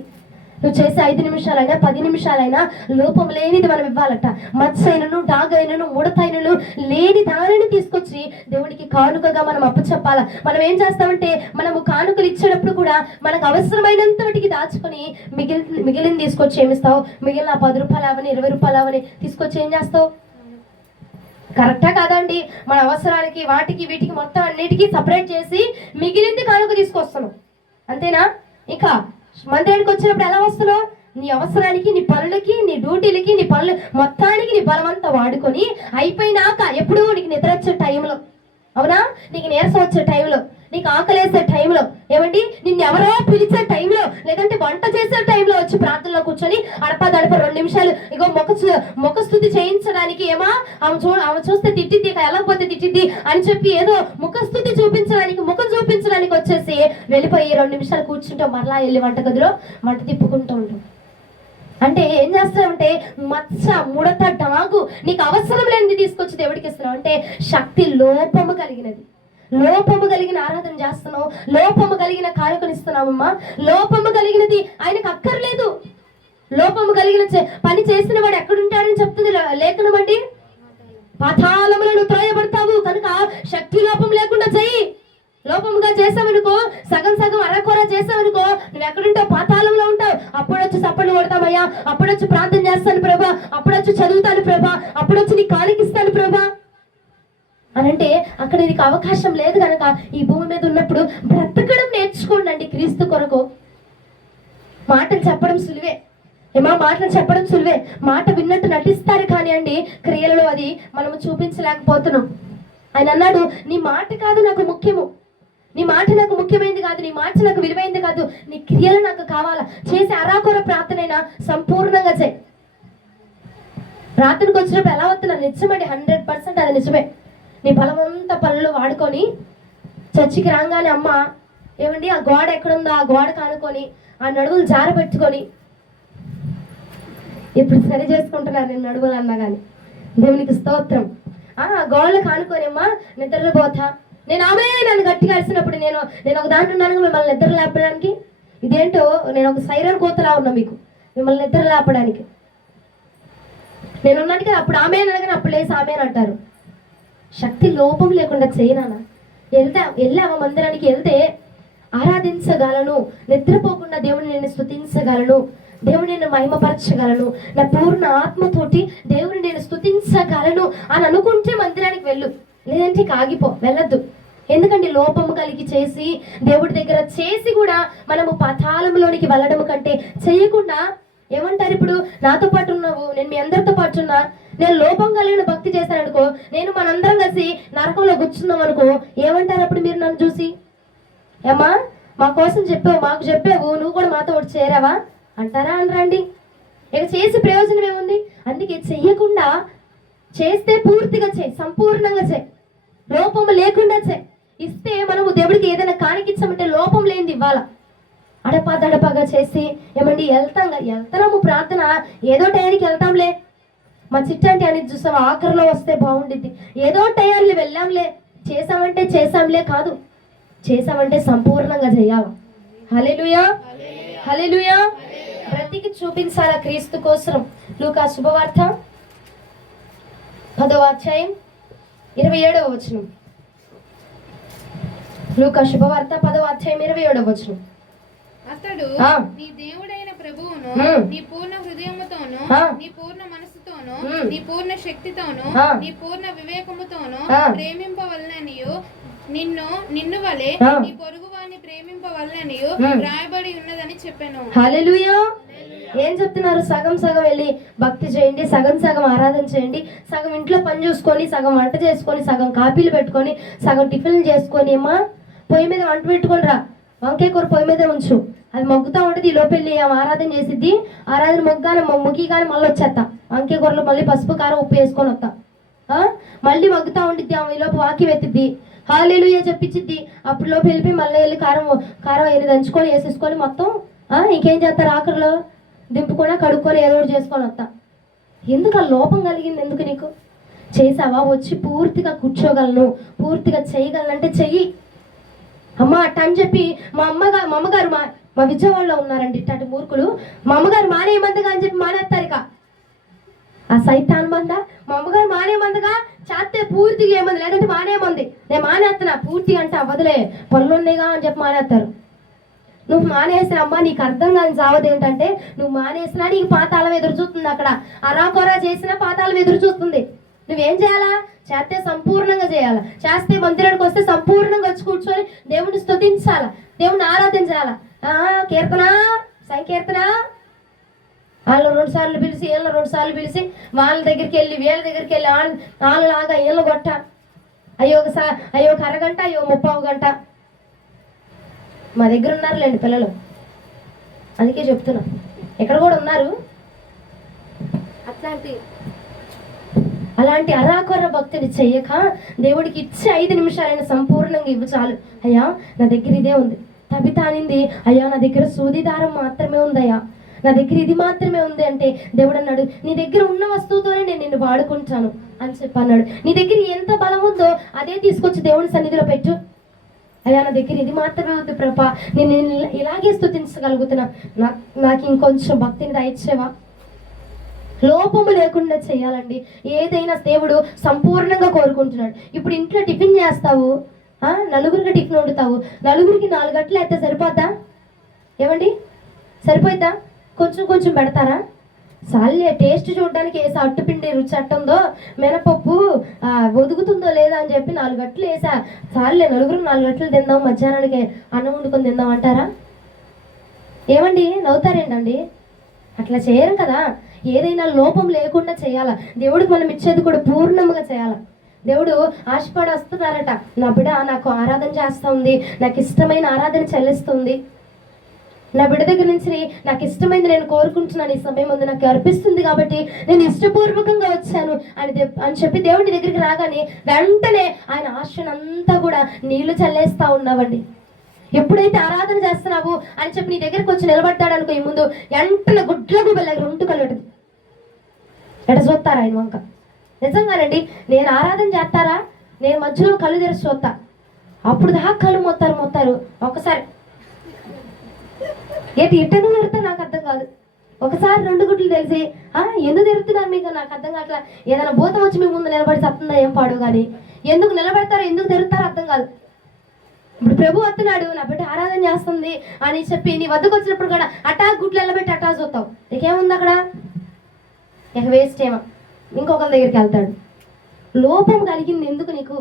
నువ్వు చేసే 5 నిమిషాలైనా 10 నిమిషాలైనా లోపం లేనిది మనం ఇవ్వాలట. మత్సైనను డాగైనను ముడతైనను లేని దానిని తీసుకొచ్చి దేవునికి కానుకగా మనం అప్పచెప్పాల. మనం ఏం చేస్తామంటే మనము కానుకలు ఇచ్చేటప్పుడు కూడా మనకు అవసరమైనంత వాటికి దాచుకొని మిగిలిన తీసుకొచ్చి ఏమిస్తావు? మిగిలిన 10 రూపాయలు అవని 20 రూపాయలు అవని తీసుకొచ్చి ఏం చేస్తావు? కరెక్టా కాదండి? మన అవసరాలకి వాటికి వీటికి మొత్తం అన్నిటికీ సపరేట్ చేసి మిగిలింది కానుక తీసుకొస్తున్నాం, అంతేనా? ఇంకా మందిరానికి వచ్చినప్పుడు ఎలా వస్తున్నావు? నీ అవసరానికి, నీ పనులకి, నీ డ్యూటీలకి, నీ పనులు మొత్తానికి నీ బలమంతా వాడుకొని అయిపోయినాక ఎప్పుడు నీకు నిద్ర వచ్చే టైంలో, అవునా, నీకు నీరసం వచ్చే టైంలో, నీకు ఆకలేసే టైంలో, ఏమండి నిన్ను ఎవరో పిలిచే టైంలో, లేదంటే వంట చేసే టైంలో వచ్చి ప్రార్థనలో కూర్చొని అడప 2 నిమిషాలు ఇగో ముఖస్థుతి చేయించడానికి ఆమె చూస్తే తిట్టిద్ది, వెళ్ళకపోతే తిట్టిద్ది అని చెప్పి ఏదో ముఖస్థుతి చూపించడానికి, ముఖం చూపించడానికి వచ్చేసి వెళ్ళిపోయి 2 నిమిషాలు కూర్చుంటాం, మరలా వెళ్ళి వంటగదిలో వంట తిప్పుకుంటూ ఉంటాం. అంటే ఏం చేస్తామంటే మచ్చ, ముడత, డాగు నీకు అవసరం లేనిది తీసుకొచ్చి దేవుడికి ఇస్తున్నావు. అంటే శక్తి లోపము కలిగినది. లోపము కలిగిన ఆరాధన చేస్తున్నావు, లోపము కలిగిన కానుకలు ఇస్తున్నావమ్మా. లోపము కలిగినది ఆయనకు అక్కర్లేదు. లోపము కలిగిన పని చేసిన వాడు ఎక్కడుంటాడని చెప్తుంది లేఖనం అండి. పాతాళములో నువ్వు త్రోయబడతావు కనుక శక్తి లోపం లేకుండా చెయ్యి. లోపముగా చేసావనుకో, సగం అరకొర చేసావనుకో, నువ్వు ఎక్కడుంటావు? పాతాళంలో ఉంటావు. అప్పుడొచ్చి సప్పట్లు కొడతామయ్యా, అప్పుడొచ్చి ప్రార్థన చేస్తాను ప్రభా, అప్పుడొచ్చి చదువుతాను ప్రభా, అప్పుడొచ్చి నీ కాలికిస్తాను ప్రభా అనంటే అక్కడ నీకు అవకాశం లేదు కనుక ఈ భూమి మీద ఉన్నప్పుడు బ్రతకడం నేర్చుకోండి. క్రీస్తు కొరకు మాటలు చెప్పడం సులువే, మాటలు చెప్పడం సులువే, మాట విన్నట్టు నటిస్తారు కానీ అండి క్రియలలో అది మనము చూపించలేకపోతున్నాం. ఆయన అన్నాడు, నీ మాట కాదు నాకు ముఖ్యము, నీ మాట నాకు ముఖ్యమైనది కాదు, నీ మాట నాకు విలువైంది కాదు, నీ క్రియలు నాకు కావాలా. చేసే అరాకొర ప్రార్థనైనా సంపూర్ణంగా చేయి. ప్రార్థనకు వచ్చినప్పుడు ఎలా వస్తున్నా నిజమండి, 100% అది నిజమే. నీ బలమంతా పనులు వాడుకొని చర్చికి రాగానే అమ్మ ఏమండి ఆ గోడ ఎక్కడుందో ఆ గోడ కానుకొని ఆ నడువులు జారబెట్టుకొని, ఇప్పుడు సరి చేసుకుంటున్నారు నేను నడువులు అన్నా కానీ, దేవునికి స్తోత్రం. ఆ గోడలు కానుకొని అమ్మా నిద్రలో పోతా నేను. ఆమె నన్ను గట్టిగా అరిసినప్పుడు నేను ఒక దాంట్లో ఉన్నాను మిమ్మల్ని నిద్ర లేపడానికి. ఇదేంటో నేను ఒక సైరన్ కోతలా ఉన్నా మీకు, మిమ్మల్ని నిద్ర లేపడానికి నేను ఉన్నాను కదా. అప్పుడు ఆమె అనగానే అప్పుడు లేసి ఆమె అంటారు. శక్తి లోపం లేకుండా చేయనానా? వెళ్ళావా మందిరానికి? వెళ్తే ఆరాధించగలను, నిద్రపోకుండా దేవుని నేను స్తుతించగలను, దేవుని నేను మహిమపరచగలను, నా పూర్ణ ఆత్మతోటి దేవుని నేను స్తుతించగలను అని అనుకుంటే మందిరానికి వెళ్ళు, లేదంటే ఆగిపో, వెళ్ళొద్దు. ఎందుకంటే లోపము కలిగి చేసి దేవుడి దగ్గర చేసి కూడా మనము పాతాళంలోనికి వెళ్ళడం కంటే చేయకుండా ఏమంటారు? ఇప్పుడు నాతో పాటు ఉన్నావు, నేను మీ అందరితో పాటు ఉన్నా, నేను లోపం కలిగిన భక్తి చేశాను అనుకో, నేను మనందరం కలిసి నరకంలో కూర్చున్నాం అనుకో, ఏమంటారు అప్పుడు మీరు నన్ను చూసి? ఏమ్మా మా కోసం చెప్పావు, మాకు చెప్పావు, నువ్వు కూడా మాతో ఒకటి చేరావా అంటారా? అనరండి. ఇక చేసి ప్రయోజనం ఏముంది? అందుకే చెయ్యకుండా చేస్తే పూర్తిగా చేయి, సంపూర్ణంగా చేయి, లోపము లేకుండా చేయి. ఇస్తే మనము దేవుడికి ఏదైనా కానికిచ్చామంటే లోపం లేనిది ఇవ్వాలా. అడపాదడపాగా చేసి ఏమండి వెళ్తాము ప్రార్థన ఏదో టయానికి వెళ్తాంలే, మా చిట్టంటి అనేది చూసాం ఆఖరిలో వస్తే బాగుండిద్ది, ఏదో టయాన్ని వెళ్ళాంలే, చేసామంటే చేసాంలే కాదు, చేసామంటే సంపూర్ణంగా చేయాలి. హల్లెలూయా, హల్లెలూయా. బ్రతికి చూపించాలా క్రీస్తు కోసం. లూకా శుభవార్త 10వ అధ్యాయం 27వ వచనం. లూకా శుభవార్త 10వ అధ్యాయం 27వ వచనం. అతడు నీ దేవుడైన ప్రభువును నీ పూర్ణ హృదయముతోను నీ పూర్ణ మనసుతోను హృదయముతోను నీ పూర్ణ శక్తితోను నీ పూర్ణ వివేకముతోను ప్రేమింపవలననియు నిన్ను వలె నీ పొరుగు వారిని ప్రేమింపవలననియు రాయబడి ఉన్నదని చెప్పాను. హల్లెలూయా. ఏం చెప్తున్నారు? సగం సగం వెళ్ళి భక్తి చేయండి, సగం సగం ఆరాధన చేయండి, సగం ఇంట్లో పని చూసుకొని, సగం వంట చేసుకొని, సగం కాపీలు పెట్టుకొని, సగం టిఫిన్లు చేసుకొని, అమ్మా పొయ్యి మీద వంట పెట్టుకొని రా, వంకాయ కూర పొయ్యి మీద ఉంచు, అది మొగ్గుతూ ఉంటుంది. ఈ లోపెళ్ళి ఆరాధన చేసిద్ది, ఆరాధన మొగ్గి కానీ మళ్ళీ వచ్చేస్తా, వంకాయ కూరలో మళ్ళీ పసుపు కారం ఉప్పు వేసుకొని వస్తా, మళ్ళీ మగ్గుతూ ఉండిద్ది, ఈ లోపు వాకి ఎత్తిద్ది, హల్లెలూయా చెప్పించిద్ది. అప్పుడు లోపు వెళ్ళిపోయి మళ్ళీ వెళ్ళి కారం వెళ్ళి దంచుకొని వేసేసుకొని మొత్తం ఇంకేం చేస్తారు, ఆఖరిలో దింపుకొని కడుక్కొని ఏదో ఒకటి చేసుకొని వస్తా. ఎందుకు ఆ లోపం కలిగింది? ఎందుకు నీకు? చేసావా? వచ్చి పూర్తిగా కూర్చోగలను, పూర్తిగా చేయగలను అంటే చెయ్యి అమ్మ అట్ట అని చెప్పి మా అమ్మగారు మా విజయవాడలో ఉన్నారండి ఇట్లాంటి మూర్ఖులు. మా అమ్మగారు మానేయమందగా అని చెప్పి మానేస్తారు. ఇక ఆ సైతాన్ మంద మా అమ్మగారు మానేయమందగా చేస్తే పూర్తిగా ఏమంది, లేదంటే మానేయమంది, నేను మానేస్తున్నా పూర్తిగా అంటే అవ్వదులే పనులు ఉన్నాయిగా అని చెప్పి మానేస్తారు. నువ్వు మానేసిన అమ్మ నీకు అర్థం కాని సావది ఏంటంటే, నువ్వు మానేసినా నీకు పాతాళం ఎదురు చూస్తుంది. అక్కడ అరాకొరా చేసినా పాతాళం ఎదురు చూస్తుంది. నువ్వేం చేయాలా? చేస్తే సంపూర్ణంగా చేయాలా, చేస్తే మందిరానికి వస్తే సంపూర్ణంగా వచ్చి కూర్చొని దేవుని స్తుతించాలా, దేవుని ఆరాధించాలా. కీర్తన సంకీర్తన వాళ్ళు 2 సార్లు పిలిచి, వీళ్ళ 2 సార్లు పిలిచి, వాళ్ళ దగ్గరికి వెళ్ళి వీళ్ళ దగ్గరికి వెళ్ళి వాళ్ళలాగా వీళ్ళు కొట్ట, అయ్యో ఒక అరగంట, అయ్యో 30 గంట. మా దగ్గర ఉన్నారులేండి పిల్లలు, అందుకే చెప్తున్నా, ఇక్కడ కూడా ఉన్నారు. అలాంటి అరాకొర భక్తిని చెయ్యక దేవుడికి ఇచ్చే 5 నిమిషాలైనా సంపూర్ణంగా ఇవ్వు చాలు. అయ్యా నా దగ్గర ఇదే ఉంది, తబిత అనింది, అయ్యా నా దగ్గర సూది దారం మాత్రమే ఉందయ్యా, నా దగ్గర ఇది మాత్రమే ఉంది అంటే దేవుడు అన్నాడు, నీ దగ్గర ఉన్న వస్తువుతోనే నేను నిన్ను వాడుకుంటాను అని చెప్పి అన్నాడు. నీ దగ్గర ఎంత బలం ఉందో అదే తీసుకొచ్చి దేవుని సన్నిధిలో పెట్టు. అయ్యా నా దగ్గర ఇది మాత్రమే ఉంది ప్రభా, నేను ఇలాగే స్తుతించగలుగుతున్నా, నాకు ఇంకొంచెం భక్తిని దయచేవా. లోపము లేకుండా చేయాలండి. ఏదైనా దేవుడు సంపూర్ణంగా కోరుకుంటున్నాడు. ఇప్పుడు ఇంట్లో టిఫిన్ చేస్తావు, నలుగురికి టిఫిన్ వండుతావు, నలుగురికి 4 గంటలు అయితే సరిపోద్దా? ఏమండి సరిపోద్దా? కొంచెం కొంచెం పెడతారా? సాల్లే టేస్ట్ చూడడానికి వేసా, అట్టుపిండి రుచి అట్టుందో, మినపప్పు ఒదుగుతుందో లేదా అని చెప్పి 4 గంటలు వేసా, సాల్లే నలుగురు 4 గంటలు తిందాం, మధ్యాహ్నానికి అన్నం వండుకొని తిందాం అంటారా? ఏమండి నవ్వుతారేంటండి? అట్లా చేయరు కదా. ఏదైనా లోపం లేకుండా చేయాలా. దేవుడికి మనం ఇచ్చేది కూడా పూర్ణంగా చేయాలా. దేవుడు ఆశపడి వస్తున్నారట, నా బిడ్డ నాకు ఆరాధన చేస్తూ ఉంది, నాకు ఇష్టమైన ఆరాధన చెల్లిస్తుంది, నా బిడ్డ దగ్గర నుంచి నాకు ఇష్టమైంది నేను కోరుకుంటున్నాను, ఈ సమయం ముందు నాకు అర్పిస్తుంది కాబట్టి నేను ఇష్టపూర్వకంగా వచ్చాను అని చెప్పి దేవుడి దగ్గరికి రాగానే వెంటనే ఆయన ఆశనంతా కూడా నీళ్లు చల్లేస్తా ఉన్నావండి. ఎప్పుడైతే ఆరాధన చేస్తున్నావు అని చెప్పి నీ దగ్గరికి వచ్చి నిలబడతాడు అనుకో, ఈ ముందు వెంటనే గుడ్లకు వెళ్ళాలి, 2 కళ్ళు ఎట చూస్తారా ఆయన వంక. నిజంగానండి, నేను ఆరాధన చేస్తారా, నేను మధ్యలో కళ్ళు తెరిచి చూస్తా, అప్పుడు దాకా కళ్ళు మొత్తారు ఒకసారి ఎట్టను తెరుతా నాకు అర్థం కాదు. ఒకసారి 2 గుడ్లు తెలిసి ఎందుకు తెరుతున్నారు మీకు నాకు అర్థం కావట్లా. ఏదైనా భూతం వచ్చి మీ ముందు నిలబడి చెప్తుందా ఏం పాడు కానీ, ఎందుకు నిలబడతారో ఎందుకు తెరుతారో అర్థం కాదు. ఇప్పుడు ప్రభు వస్తున్నాడు, నా బిడ్డ ఆరాధన చేస్తుంది అని చెప్పి నీ వద్దకు వచ్చినప్పుడు కూడా గుడ్లు వెళ్ళబెట్టి చూస్తావు, నీకేముంది అక్కడ? ఇక వేస్ట్ ఏమో, ఇంకొకరి దగ్గరికి వెళ్తాడు. లోపం కలిగింది ఎందుకు నీకు?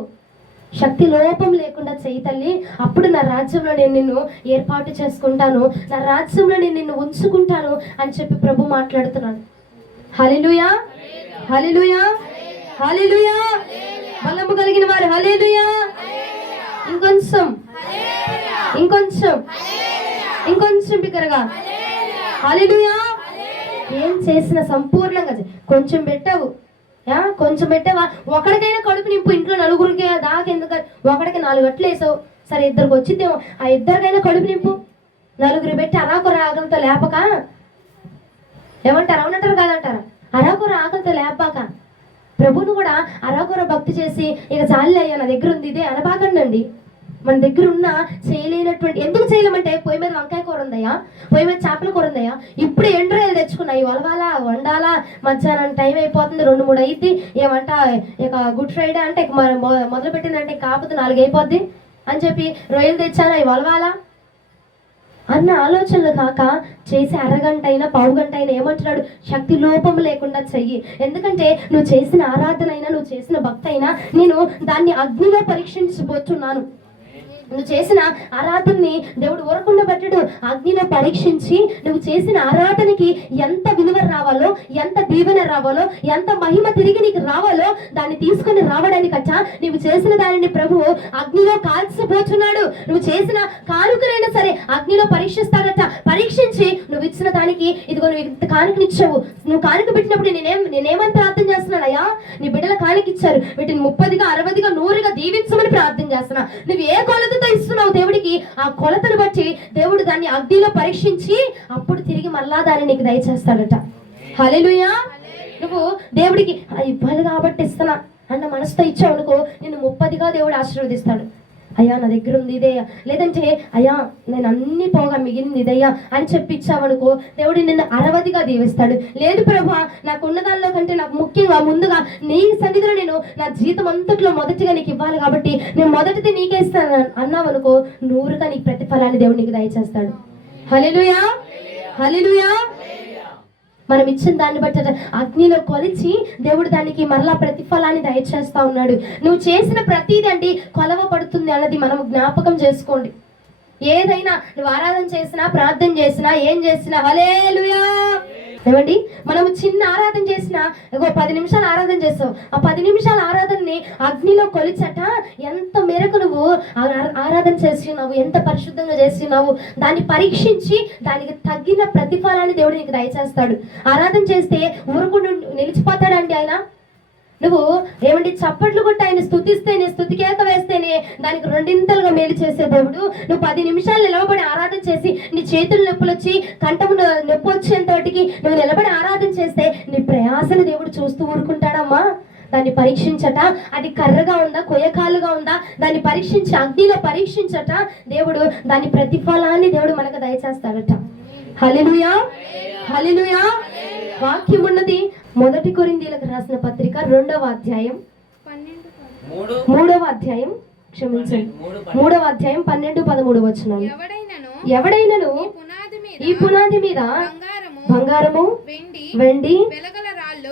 శక్తి లోపం లేకుండా చెయ్యి తల్లి, అప్పుడు నా రాజ్యంలో నేను నిన్ను ఏర్పాటు చేసుకుంటాను, నా రాజ్యంలో నేను నిన్ను ఉంచుకుంటాను అని చెప్పి ప్రభు మాట్లాడుతున్నాడు. హల్లెలూయా, హల్లెలూయా, హల్లెలూయా. బలము కలిగిన వారు హల్లెలూయా. ఇంకొంచెం ఇంకొంచెం ఇంకొంచెం బిగ్గరగా హల్లెలూయా. ఏం చేసినా సంపూర్ణంగా కొంచెం పెట్టావు, కొంచెం పెట్టావా, ఒకడికైనా కడుపు నింపు. ఇంట్లో నలుగురికి దాకా ఎందుకు, ఒకడికి 4 గంటలు వేసావు, సరే 2కి వచ్చిద్దేమో, ఆ 2కైనా కడుపు నింపు. 4 పెట్టి అరాకొర ఆకలితో లేపక, ఏమంటారు అవునంటారు కాదంటారా, అరాకొర ఆకలితో లేపాక ప్రభువును కూడా అరాకొర భక్తి చేసి ఇక చాలే అయ్యా నా దగ్గర ఉంది ఇదే అనబాకండి. మన దగ్గర ఉన్న చేయలేనటువంటి, ఎందుకు చేయలేమంటే పొయ్యి మీద వంకాయ కూర ఉందయ్యా, పొయ్యి మీద చేపల కూర ఉందయ్యా, ఇప్పుడు ఎండ్రాయిలు తెచ్చుకున్నాయి, వలవాలా వండాలా, మధ్యాహ్నం టైం అయిపోతుంది, 2-3 అయింది, ఏమంట ఇక గుడ్ ఫ్రైడే అంటే ఇక మొదలు పెట్టిందంటే కాకపోతే 4 అయిపోద్ది అని చెప్పి రొయ్యలు తెచ్చాను, అవి వలవాలా. అన్న ఆలోచనలు కాక చేసే అరగంట అయినా పావు గంట అయినా ఏమంటున్నాడు, శక్తి లోపం లేకుండా చెయ్యి. ఎందుకంటే నువ్వు చేసిన ఆరాధన అయినా నువ్వు చేసిన భక్తి అయినా నేను దాన్ని అగ్నిలో పరీక్షించబోతున్నాను. నువ్వు చేసిన ఆరాధనని దేవుడు ఊరకుండా పెట్టడు, అగ్నిలో పరీక్షించి నువ్వు చేసిన ఆరాధనకి ఎంత విలువ రావాలో, ఎంత దీవెన రావాలో, ఎంత మహిమ తిరిగి నీకు రావాలో దాన్ని తీసుకొని రావడానికట నువ్వు చేసిన దానిని ప్రభువు అగ్నిలో కాల్చబోతున్నాడు. నువ్వు చేసిన కానుకనైనా సరే అగ్నిలో పరీక్షిస్తాడట. పరీక్షించి నువ్వు ఇచ్చిన దానికి ఇదిగో నువ్వు ఇంత కానుకనిచ్చావు, నువ్వు కానుక పెట్టినప్పుడు నేనేమని ప్రార్థన చేస్తున్నానయ్యా, నీ బిడ్డల కానుక ఇచ్చారు, వీటిని 30గా 60గా 100గా దీవించమని ప్రార్థన చేస్తున్నా. నువ్వు ఏ కొలత ఇస్తున్నావు దేవుడికి, ఆ కొలతను బట్టి దేవుడు దాన్ని అగ్నిలో పరీక్షించి అప్పుడు తిరిగి మళ్ళా దాన్ని నీకు దయచేస్తాడట. హల్లెలూయా. నువ్వు దేవుడికి ఇవ్వాలి కాబట్టి ఇస్తున్నా అన్న మనసుతో ఇచ్చావు అనుకో, నిన్ను 30గా దేవుడు ఆశీర్వదిస్తాడు. అయ్యా నా దగ్గర ఉంది ఇదయ్యా, లేదంటే అయ్యా నేను అన్ని పోగా మిగిలింది ఇదయ్యా అని చెప్పిచ్చావనుకో, దేవుడు నిన్ను 60గా దీవిస్తాడు. లేదు ప్రభా నాకు ఉన్న దానిలో కంటే నాకు ముఖ్యంగా ముందుగా నీ సన్నిధిలో నేను నా జీతం అంతట్లో మొదటిగా నీకు ఇవ్వాలి కాబట్టి నేను మొదటిది నీకే ఇస్తాను అన్నావనుకో, 100గా నీకు ప్రతిఫలాన్ని దేవుడు నీకు దయచేస్తాడు. హల్లెలూయా, హల్లెలూయా. మనం ఇచ్చిన దాన్ని బట్టి అగ్నిలో కొలిచి దేవుడు దానికి మరలా ప్రతిఫలాన్ని దయచేస్తా ఉన్నాడు. నువ్వు చేసిన ప్రతిదండి కొలవ పడుతుంది అన్నది మనం జ్ఞాపకం చేసుకోండి. ఏదైనా నువ్వు ఆరాధన చేసినా, ప్రార్థన చేసినా, ఏం చేసినా హల్లెలూయా. ఏమండి, మనము చిన్న ఆరాధన చేసినా, 10 నిమిషాలు ఆరాధన చేస్తావు, ఆ 10 నిమిషాల ఆరాధనని అగ్నిలో కొలిచట ఎంత మేరకు నువ్వు ఆరాధన చేస్తున్నావు, ఎంత పరిశుద్ధంగా చేస్తున్నావు, దాన్ని పరీక్షించి దానికి తగ్గిన ప్రతిఫలాన్ని దేవుడు నీకు దయచేస్తాడు. ఆరాధన చేస్తే ఊరుకుండా నిలిచిపోతాడండి ఆయన. నువ్వు ఏమంటే చప్పట్లు కొట్టి ఆయన స్తుతిస్తేనే, స్తుతికేక వేస్తేనే దానికి 2 మేలు చేసే దేవుడు. నువ్వు 10 నిమిషాలు నిలబడి ఆరాధన చేసి నీ చేతులు నొప్పులు వచ్చి కంఠము నొప్పి వచ్చేంతటికి నువ్వు నిలబడి ఆరాధన చేస్తే నీ ప్రయాసను దేవుడు చూస్తూ ఊరుకుంటాడమ్మా. దాన్ని పరీక్షించట, అది కర్రగా ఉందా, కొయ్యకాలుగా ఉందా, దాన్ని పరీక్షించి అగ్నిలో పరీక్షించట దేవుడు దాని ప్రతిఫలాన్ని దేవుడు మనకు దయచేస్తాడట. హల్లెలూయా, హల్లెలూయా. వాక్యం ఉన్నది 1 కొరింథీయులకు రాసిన పత్రిక 2వ అధ్యాయం 3వ అధ్యాయం క్షమించండి 3వ అధ్యాయం 12-13 వచనాలు. ఎవడైనను ఈ పునాది మీద బంగారము, వెండి,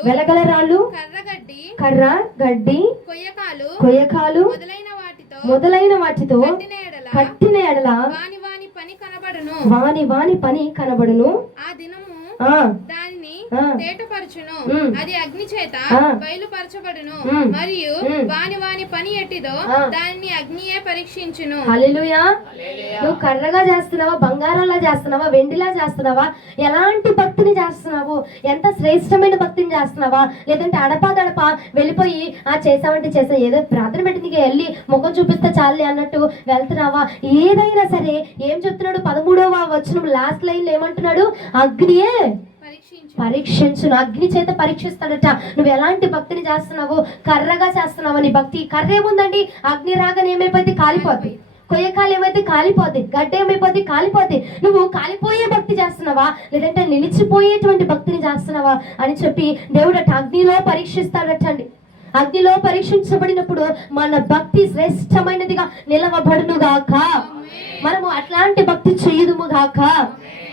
వెలగల రాళ్ళు, కర్ర, గడ్డి, కొయ్యకాలు మొదలైన వాటితో కట్టిన ఎడల వాని పని కనబడును. దానిని తేటపరచును, అది అగ్ని చేత బయలుపరచబడును, మరియు వాని పని ఎట్టిదో దానిని అగ్నియే పరీక్షించును. హల్లెలూయా. నువ్వు కర్రగా చేస్తున్నావా, బంగారంలా చేస్తున్నావా, వెండిలా చేస్తున్నావా, ఎలాంటి భక్తిని చేస్తున్నావు, ఎంత శ్రేష్టమైన భక్తిని చేస్తున్నావా, లేదంటే అడపా వెళ్ళిపోయి చేసావంటే చేసా, ఏదో ప్రార్థన పెట్టింది వెళ్ళి ముఖం చూపిస్తే చాలే అన్నట్టు వెళ్తున్నావా, ఏదైనా సరే ఏం చెప్తున్నాడు 13వ వచనం లాస్ట్ లైన్ ఏమంటున్నాడు, అగ్నియే పరీక్షించును, అగ్ని చేత పరీక్షిస్తాడట. నువ్వు ఎలాంటి భక్తిని చేస్తున్నావు, కర్రగా చేస్తున్నావు. నీ భక్తి కర్ర ఏముందండి, అగ్ని రాగానే ఏమైపోతే కాలిపోద్ది, కొయ్యకాలు ఏమైతే కాలిపోద్ది, గడ్డ ఏమైపోతే కాలిపోద్ది. నువ్వు కాలిపోయే భక్తి చేస్తున్నావా, లేదంటే నిలిచిపోయేటువంటి భక్తిని చేస్తున్నావా అని చెప్పి దేవుడట అగ్నిలో పరీక్షిస్తాడటండి. అగ్నిలో పరీక్షించబడినప్పుడు మన భక్తి శ్రేష్టమైనదిగా నిలవబడును గాక. మనము అట్లాంటి భక్తి చేయుదుము గాక.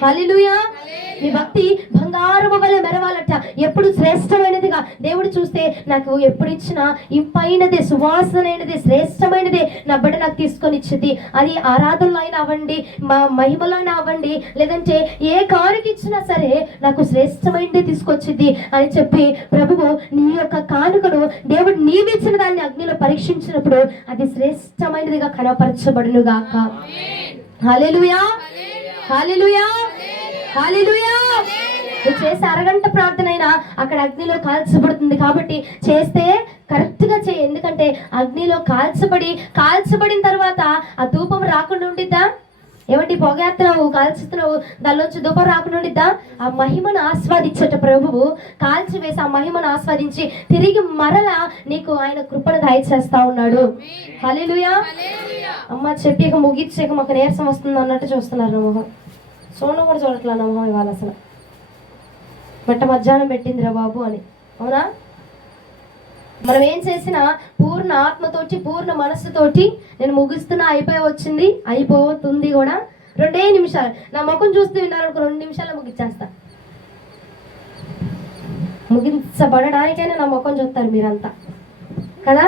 హల్లెలూయా. నీ భక్తి బంగారము వలె మెరవాలట, ఎప్పుడు శ్రేష్టమైనదిగా. దేవుడు చూస్తే నాకు ఎప్పుడు ఇచ్చినా ఇంపైనదే, సువాసనైనదే, శ్రేష్టమైనదే నా బిడ్డ నాకు తీసుకొని ఇచ్చింది. అది ఆరాధనలో అయినా అవ్వండి, మా మహిమలో అయినా అవ్వండి, లేదంటే ఏ కానుక ఇచ్చినా సరే నాకు శ్రేష్టమైనదే తీసుకొచ్చింది అని చెప్పి ప్రభువు నీ యొక్క కానుకను దేవుడు నీవిచ్చిన దాన్ని అగ్నిలో పరీక్షించినప్పుడు అది శ్రేష్టమైనదిగా కనపరచబడును గాక. హల్లెలూయా, హల్లెలూయా, హల్లెలూయా. నువ్వు చేసే అరగంట ప్రార్థన అయినా అక్కడ అగ్నిలో కాల్చబడుతుంది కాబట్టి చేస్తే కరెక్ట్ గా చేయి. ఎందుకంటే అగ్నిలో కాల్చబడిన తర్వాత ఆ ధూపం రాకుండా ఉండిద్దా, ఏమంటే పొగేస్తున్నావు, కాల్చుతున్నావు, దానిలోంచి ధూపం రాకుండా ఉండిద్దా. ఆ మహిమను ఆస్వాదించట ప్రభువు కాల్చివేసి ఆ మహిమను ఆస్వాదించి తిరిగి మరలా నీకు ఆయన కృపను దయచేస్తా ఉన్నాడు. హల్లెలూయా. అమ్మ చెప్పి ముగిచ్చాక మాకు నీరసం వస్తుంది అన్నట్టు చూస్తున్నారు మొహం. సోను కూడా చూడట్లా నా మొహం ఇవాళ అసలు. మధ్యాహ్నం పెట్టిందిరా బాబు అని. అవునా? మనం ఏం చేసినా పూర్ణ ఆత్మతోటి, పూర్ణ మనస్సుతోటి నేను ముగిస్తున్నా, అయిపోతుంది కూడా 2 నిమిషాలు. నా ముఖం చూస్తూ విన్నారనుకో 2 నిమిషాల్లో ముగించేస్తా. ముగించబడడానికైనా నా ముఖం చూస్తారు మీరంతా కదా.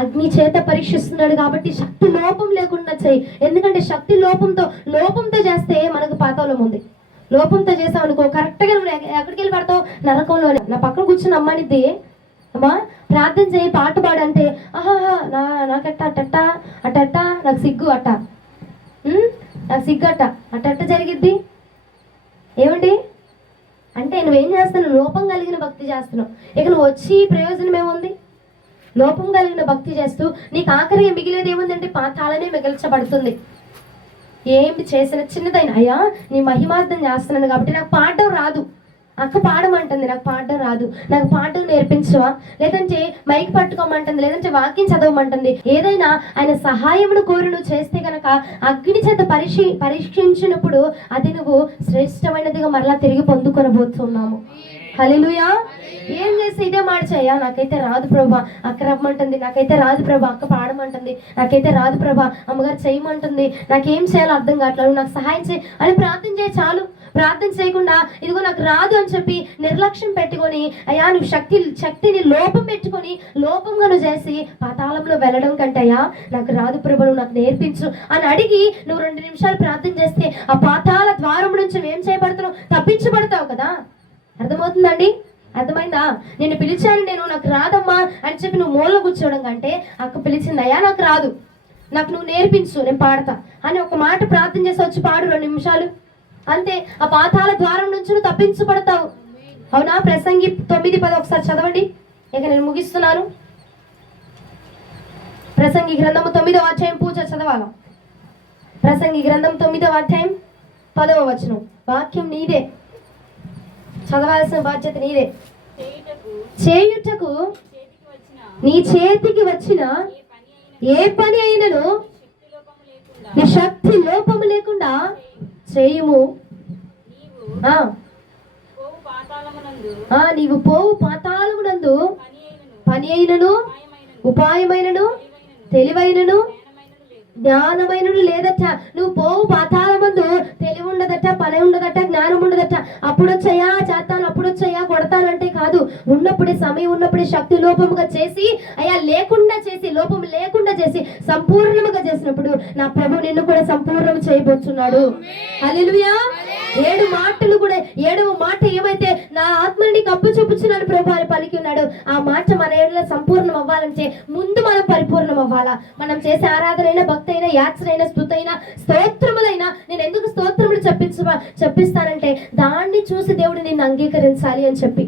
అగ్ని చేత పరీక్షిస్తున్నాడు కాబట్టి శక్తి లోపం లేకుండా చెయ్యి. ఎందుకంటే శక్తి లోపంతో చేస్తే మనకు పాతాళం ఉంది. లోపంతో చేసావు అనుకో కరెక్ట్గా నువ్వు ఎక్కడికి వెళ్ళి పడతావు? నరకంలోనే. నా పక్కన కూర్చుని అమ్మనిద్ది, అమ్మా ప్రార్థన చేయి, పాట పాడంటే ఆహాహా నాకట్ట అట్ట నాకు సిగ్గు అట్ట నాకు సిగ్గు అట్ట జరిగిద్ది. ఏమండి అంటే నువ్వేం చేస్తున్నావు? లోపం కలిగిన భక్తి చేస్తున్నావు. ఇక నువ్వు వచ్చి ప్రయోజనం ఏముంది? లోపం కలిగిన భక్తి చేస్తూ నీకు ఆఖరిగా మిగిలేది ఏముందంటే పాతాళమే మిగిల్చబడుతుంది. ఏమి చేసిన చిన్నదైనా అయ్యా నీ మహిమార్థం చేస్తున్నాను కాబట్టి నాకు పాడడం రాదు, అక్క పాడమంటుంది, నాకు పాడడం రాదు, నాకు పాడడం నేర్పించవా, లేదంటే మైక్ పట్టుకోమంటుంది, లేదంటే వాక్యం చదవమంటుంది. ఏదైనా ఆయన సహాయమును కోరి నువ్వు చేస్తే కనుక అగ్ని చేత పరీక్షించినప్పుడు అది నువ్వు శ్రేష్టమైనదిగా మరలా తిరిగి పొందుకొనబోతున్నాము. హల్లెలూయా. ఏం చేసి ఇదే మార్చయ్యా నాకైతే రాదు ప్రభా, అక్క రమ్మంటుంది, నాకైతే రాదు ప్రభా, అక్క పాడమంటుంది, నాకైతే రాదు ప్రభా, అమ్మగారు చేయమంటుంది, నాకేం చేయాలో అర్థం కావట్లేదు, నాకు సహాయం చేయి అని ప్రార్థన చేయి చాలు. ప్రార్థన చేయకుండా ఇదిగో నాకు రాదు అని చెప్పి నిర్లక్ష్యం పెట్టుకొని అయ్యా నువ్వు శక్తిని లోపం పెట్టుకొని లోపంగా నువ్వు చేసి పాతాళంలో వెళ్ళడం కంటే అయ్యా నాకు రాదు ప్రభు నువ్వు నాకు నేర్పించు అని అడిగి నువ్వు 2 నిమిషాలు ప్రార్థన చేస్తే ఆ పాతాళ ద్వారం నుంచి ఏం చేయబడుతున్నావు? తప్పించబడతావు కదా. అర్థమవుతుందండి? అర్థమైందా? నేను పిలిచాను, నేను నాకు రాదమ్మా అని చెప్పి నువ్వు మూలలో కూర్చోవడం కంటే అక్క పిలిచింది అయ్యా నాకు రాదు, నాకు నువ్వు నేర్పించు, నేను పాడతా అని ఒక మాట ప్రార్థన చేసి వచ్చి పాడు 2 నిమిషాలు అంతే. ఆ పాతాళ ద్వారం నుంచి నువ్వు తప్పించబడతావు. అవునా? ప్రసంగి 9:10 ఒకసారి చదవండి. ఇక నేను ముగిస్తున్నాను. ప్రసంగి గ్రంథము 9వ అధ్యాయం పూజ చదవాల. ప్రసంగి గ్రంథం 9వ అధ్యాయం 10వ వచనం. వాక్యం నీదే, చదవాల్సిన బాధ్యత నీదే. చేయుటకు నీ చేతికి వచ్చిన ఏ పని అయినను నీ శక్తి లోపము లేకుండా చేయుము. నీవు పోవు పాతాళమునందు పని అయినను ఉపాయమైనను తెలివైనను జ్ఞానమైనను లేదట. నువ్వు పోవు పాతాళమందు తెలివి ఉండదట, పని ఉండదట, జ్ఞానం ఉండదట. అప్పుడు వచ్చాయా చేస్తాను, అప్పుడు వచ్చాయా కొడతానంటే కాదు. ఉన్నప్పుడే సమయం ఉన్నప్పుడే శక్తి లోపముగా చేసి అయ్యా లేకుండా చేసి లోపం లేకుండా చేసి సంపూర్ణముగా చేసినప్పుడు నా ప్రభు నిన్ను కూడా సంపూర్ణం చేయబోతున్నాడు. హల్లెలూయా. 7 మాటలు కూడా 7వ మాట ఏమైతే నా ఆత్మని కప్పు చూపుచున్నాను ప్రభు అని పలికి ఉన్నాడు. ఆ మాట మన ఏళ్ళలో సంపూర్ణం అవ్వాలంటే ముందు మనం పరిపూర్ణం అవ్వాలా. మనం చేసే ఆరాధనైనా భక్తి అయినా యాచనైనా స్తుతైనా స్తోత్రములైనా నేను ఎందుకు స్తోత్రములు చెప్పిస్తానంటే దాన్ని చూసి దేవుడు నిన్ను అంగీకరించాలి అని చెప్పి.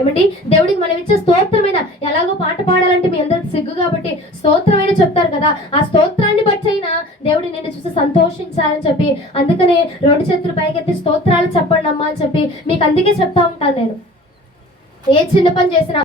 ఏమండి దేవుడికి మనం ఇచ్చే స్తోత్రమైన ఎలాగో పాట పాడాలంటే మీ అందరికి సిగ్గు కాబట్టి స్తోత్రమైన చెప్తారు కదా, ఆ స్తోత్రాన్ని బట్టి అయినా దేవుడు నిన్ను చూసి సంతోషించాలని చెప్పి అందుకనే 2 చేతులు పైకెత్తి స్తోత్రాలు చెప్పండి అమ్మా అని చెప్పి మీకు అందుకే చెప్తా ఉంటాను. నేను ఏ చిన్న పని చేసినా